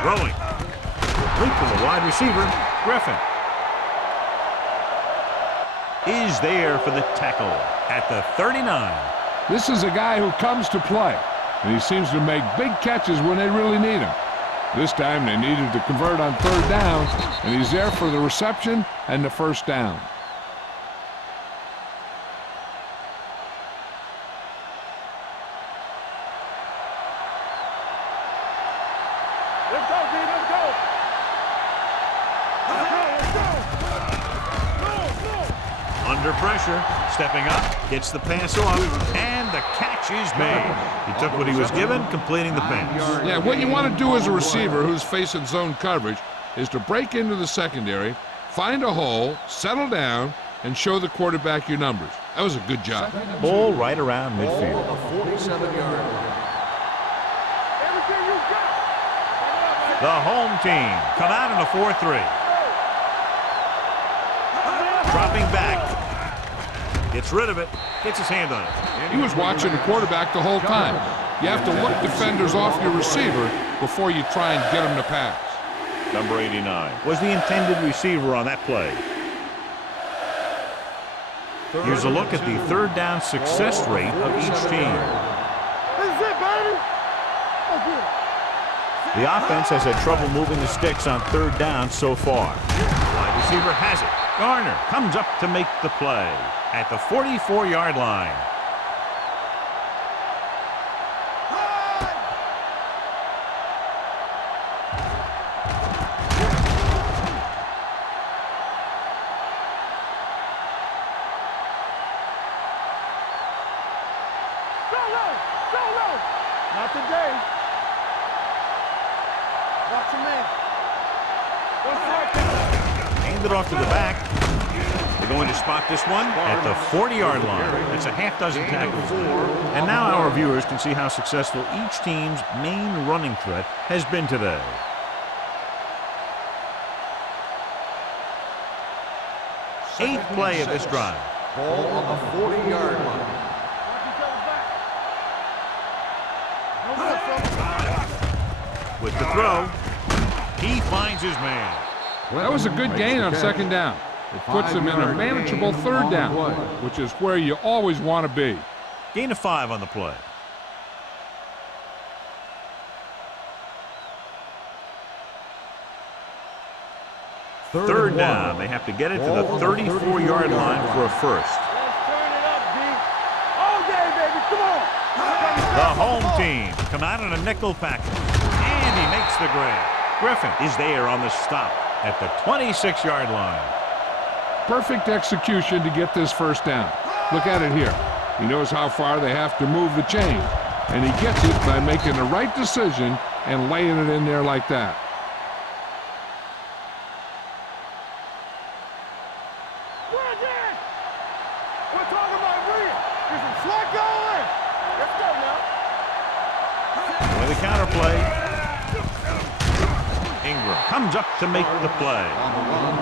Throwing. Complete to the wide receiver, Griffin. Is there for the tackle at the 39. This is a guy who comes to play, and he seems to make big catches when they really need him. This time they needed to convert on third down, and he's there for the reception and the first down. Let's go, D. Let's go. Under pressure, stepping up, gets the pass off, and the catch is made. He took what he was given, completing the pass. Yeah, what you want to do as a receiver who's facing zone coverage is to break into the secondary, find a hole, settle down, and show the quarterback your numbers. That was a good job. Ball right around midfield. Ball on the 47-yard line. The home team come out in a 4-3. Dropping back. Gets rid of it. Gets his hand on it. He was watching the quarterback the whole time. You have to look defenders off your receiver before you try and get him to pass. Number 89 was the intended receiver on that play. Here's a look at the third down success rate of each team. This is it, baby. Oh, good. The offense has had trouble moving the sticks on third down so far. Wide receiver has it. Garner comes up to make the play at the 44-yard line. Not today. Watch him in. Hand it off to the back. They're going to spot this one at the 40-yard line. That's a half dozen tackles. And now our viewers can see how successful each team's main running threat has been today. Eighth play of this drive. Ball on the 40-yard line. With the throw, he finds his man. Well, that was a good gain on second down. It puts him in a manageable third down, which is where you always want to be. Gain of 5 on the play. Third down. They have to get it to the 34-yard line for a first. Let's turn it up, D. All day, baby. Come on. The home team come out in a nickel package. And he makes the grab. Griffin is there on the stop at the 26-yard line. Perfect execution to get this first down. Look at it here. He knows how far they have to move the chain, and he gets it by making the right decision and laying it in there like that. We're talking about real. There's some slack going. Let's go now. With a counter play, Ingram comes up to make the play.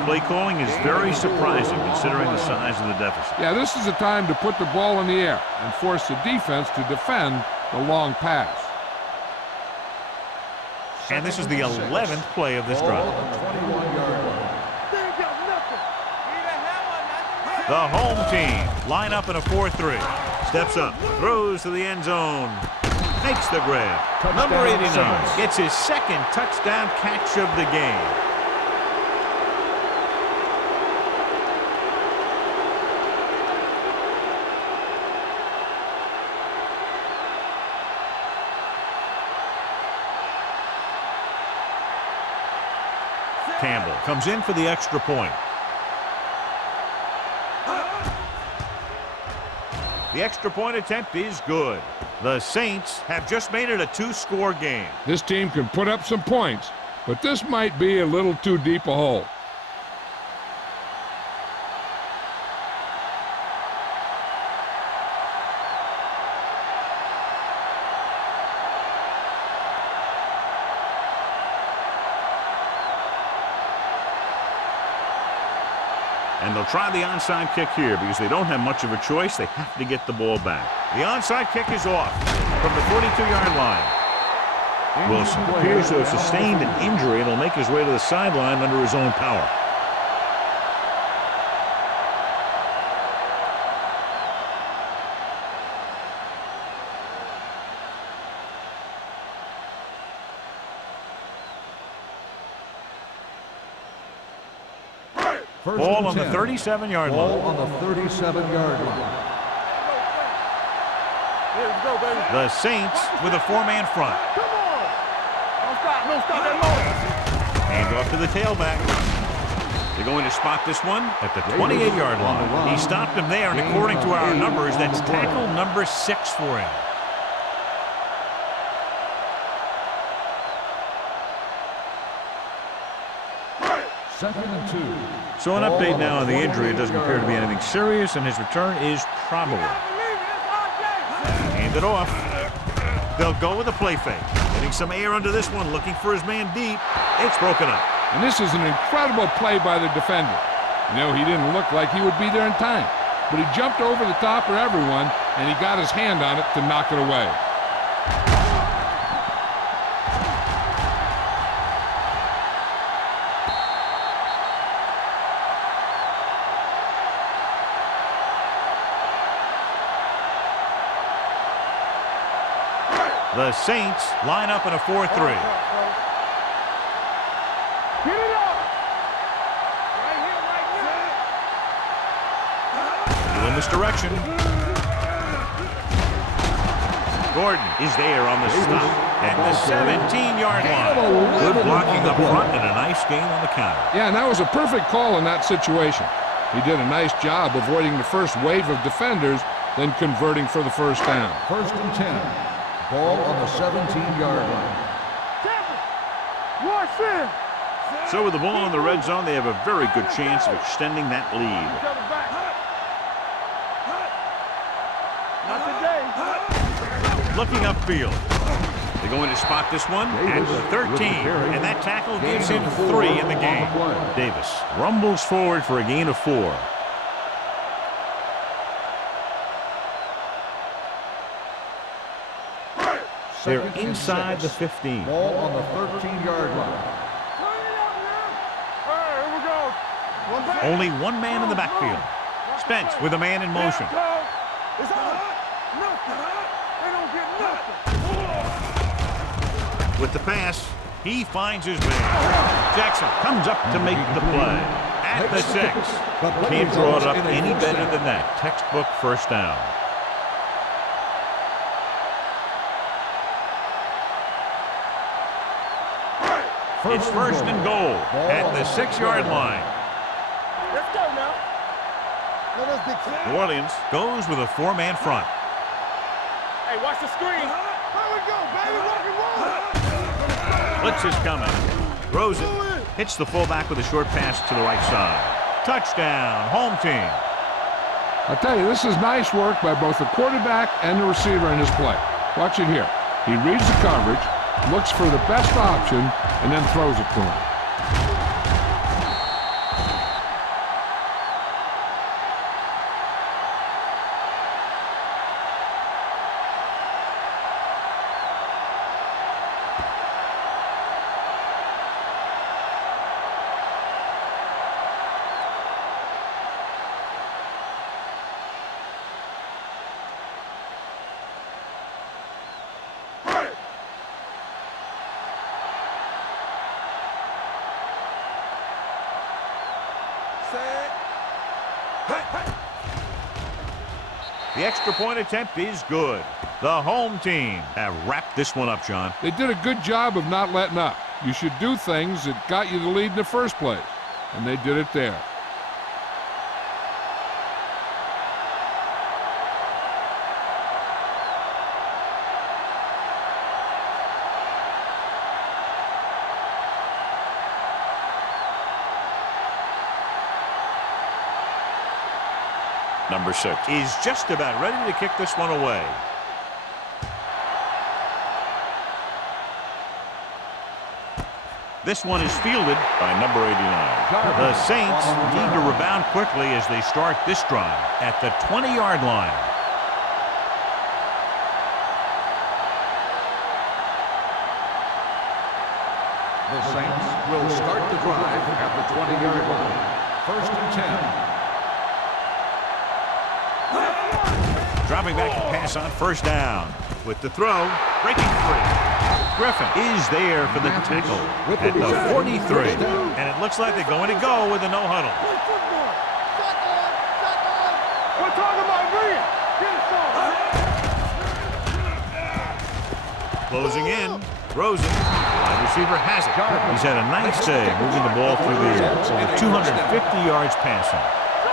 Play calling is very surprising considering the size of the deficit. Yeah, this is the time to put the ball in the air and force the defense to defend the long pass. And this is the 11th play of this drive. The home team line up in a 4-3. Steps up, throws to the end zone, makes the grab. Number 89 gets his second touchdown catch of the game. Campbell comes in for the extra point. The extra point attempt is good. The Saints have just made it a 2-score game. This team can put up some points, but this might be a little too deep a hole. And they'll try the onside kick here because they don't have much of a choice. They have to get the ball back. The onside kick is off from the 42-yard line. Wilson appears to have sustained an injury and will make his way to the sideline under his own power. Ball on the 37-yard line. Ball on the 37-yard line. The Saints with a 4-man front. Come on. Don't stop that motion. Hand off to the tailback. They're going to spot this one at the 28-yard line. He stopped him there, and according to our numbers, that's tackle number 6 for him. Second and 2. So an update now on the injury. It doesn't appear to be anything serious, and his return is probable. Hand it off. They'll go with a play fake. Getting some air under this one, looking for his man deep. It's broken up. And this is an incredible play by the defender. You know, he didn't look like he would be there in time, but he jumped over the top of everyone, and he got his hand on it to knock it away. The Saints line up in a 4-3. Get it up. Right here. In this direction. Gordon is there on the stop at the 17-yard line. Good blocking up front and a nice gain on the counter. Yeah, and that was a perfect call in that situation. He did a nice job avoiding the first wave of defenders, then converting for the first down. First and 10. Ball on the 17-yard line. Watch this. So with the ball in the red zone, they have a very good chance of extending that lead. Not today. Looking upfield. They're going to spot this one at the 13, and that tackle gives him 3 in the game. Davis rumbles forward for a gain of 4. They're inside the 15. Ball on the 13-yard line. Only one man in the backfield. Spence with a man in motion. With the pass, he finds his man. Jackson comes up to make the play. At the 6. Can't draw it up any better than that. Textbook first down. It's first and goal at the 6-yard line. Let's go now. New Orleans goes with a 4-man front. Hey, watch the screen. Here we go, baby. Rock and roll. Blitz is coming. Rosen hits the fullback with a short pass to the right side. Touchdown, home team. I'll tell you, this is nice work by both the quarterback and the receiver in his play. Watch it here. He reads the coverage, looks for the best option, and then throws it to him. The extra point attempt is good. The home team have wrapped this one up, John. They did a good job of not letting up. You should do things that got you the lead in the first place, and they did it there. Number 6 is just about ready to kick this one away. This one is fielded by number 89. The Saints need to rebound quickly as they start this drive at the 20-yard line. The Saints will start the drive at the 20-yard line. First and 10. Dropping back to pass on first down. With the throw, breaking free. Griffin is there for the tackle at the 43. And it looks like they're going to go with a no-huddle. We're talking about Green. Get it, Closing in. Rosen Wide receiver has it. He's had a nice day moving the ball through the air. So 250 yards passing.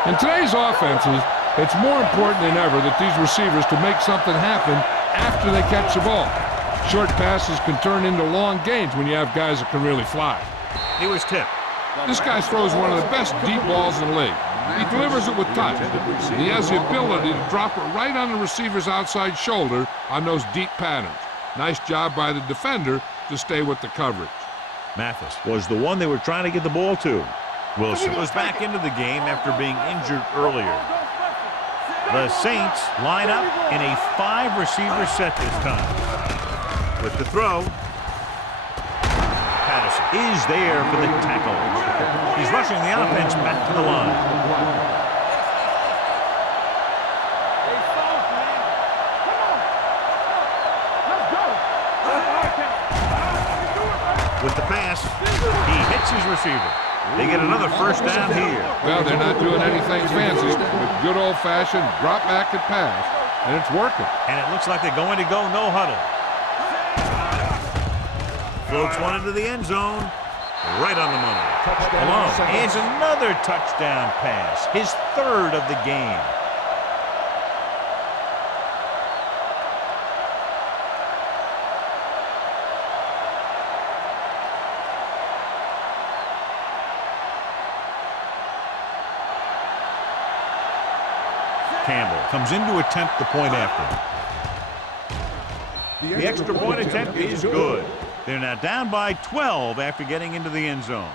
In today's offenses, it's more important than ever that these receivers to make something happen after they catch the ball. Short passes can turn into long gains when you have guys that can really fly. He was tipped. This guy throws one of the best deep balls in the league. He delivers it with touch. And he has the ability to drop it right on the receiver's outside shoulder on those deep patterns. Nice job by the defender to stay with the coverage. Mathis was the one they were trying to get the ball to. Wilson was back into the game after being injured earlier. The Saints line up in a 5-receiver set this time. With the throw, Patterson is there for the tackle. He's rushing the offense back to the line. With the pass, he hits his receiver. They get another first down here. Well, they're not doing anything fancy, but good old-fashioned drop back and pass, and it's working. And it looks like they're going to go no huddle. Floats one into the end zone. Right on the money. Malone adds another touchdown pass. His third of the game. Campbell comes in to attempt the point after. The extra point attempt is good. They're now down by 12 after getting into the end zone.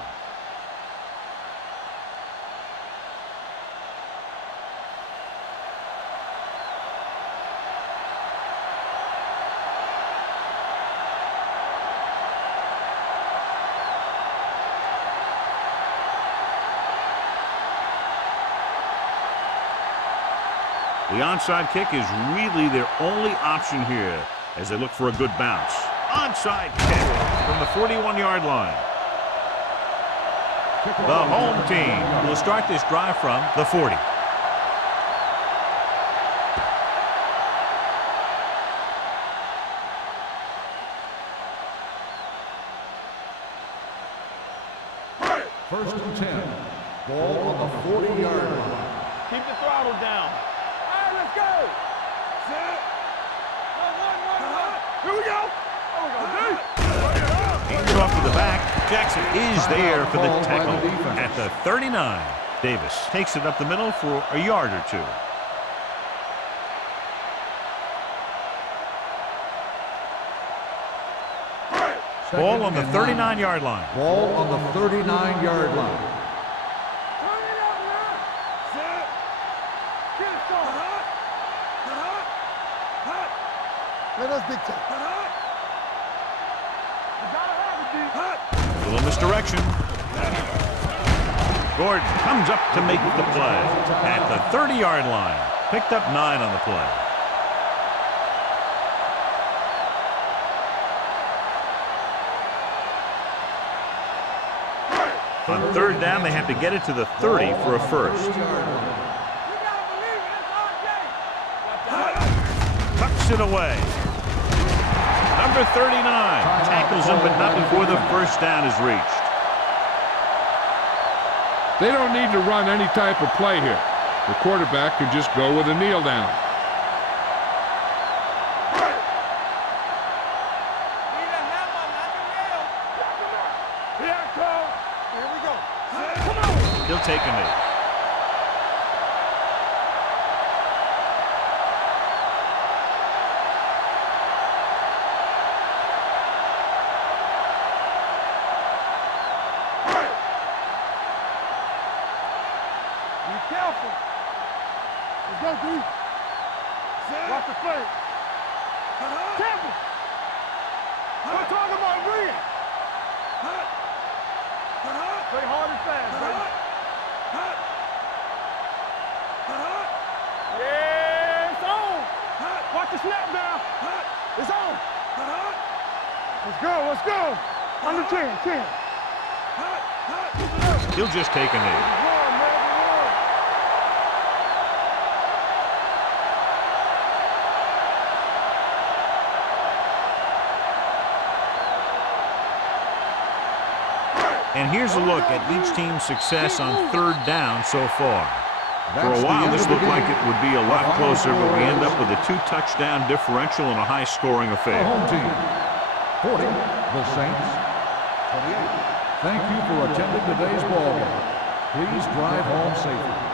The onside kick is really their only option here as they look for a good bounce. Onside kick from the 41-yard line. The home team will start this drive from the 40. First and 10. Ball on the 40-yard line. Keep the throttle down. All right, let's go. Set. Here we go. Hands off to the back. Jackson is there for the tackle at the 39. Davis takes it up the middle for a yard or two. Ball on the 39-yard line. Ball on the 39-yard line. Little misdirection. Gordon comes up to make the play at the 30-yard line. Picked up 9 on the play. On third down, they have to get it to the 30 for a first. Tucks it away. Number 39 tackles him, but not before the first down is reached. They don't need to run any type of play here. The quarterback can just go with a kneel down. He'll take a knee. Careful. Let's go, D. Watch the play. Careful. We're talking about bringing. Play hard and fast, baby. Yeah, it's on. Watch the snap now. It's on. Let's go, let's go. Under 10, 10. He'll just take a knee. And here's a look at each team's success on third down so far. For a while, this looked like it would be a lot closer, but we end up with a 2-touchdown differential and a high-scoring affair. Home team, 40, the Saints, 28. Thank you for attending today's ball game. Please drive home safely.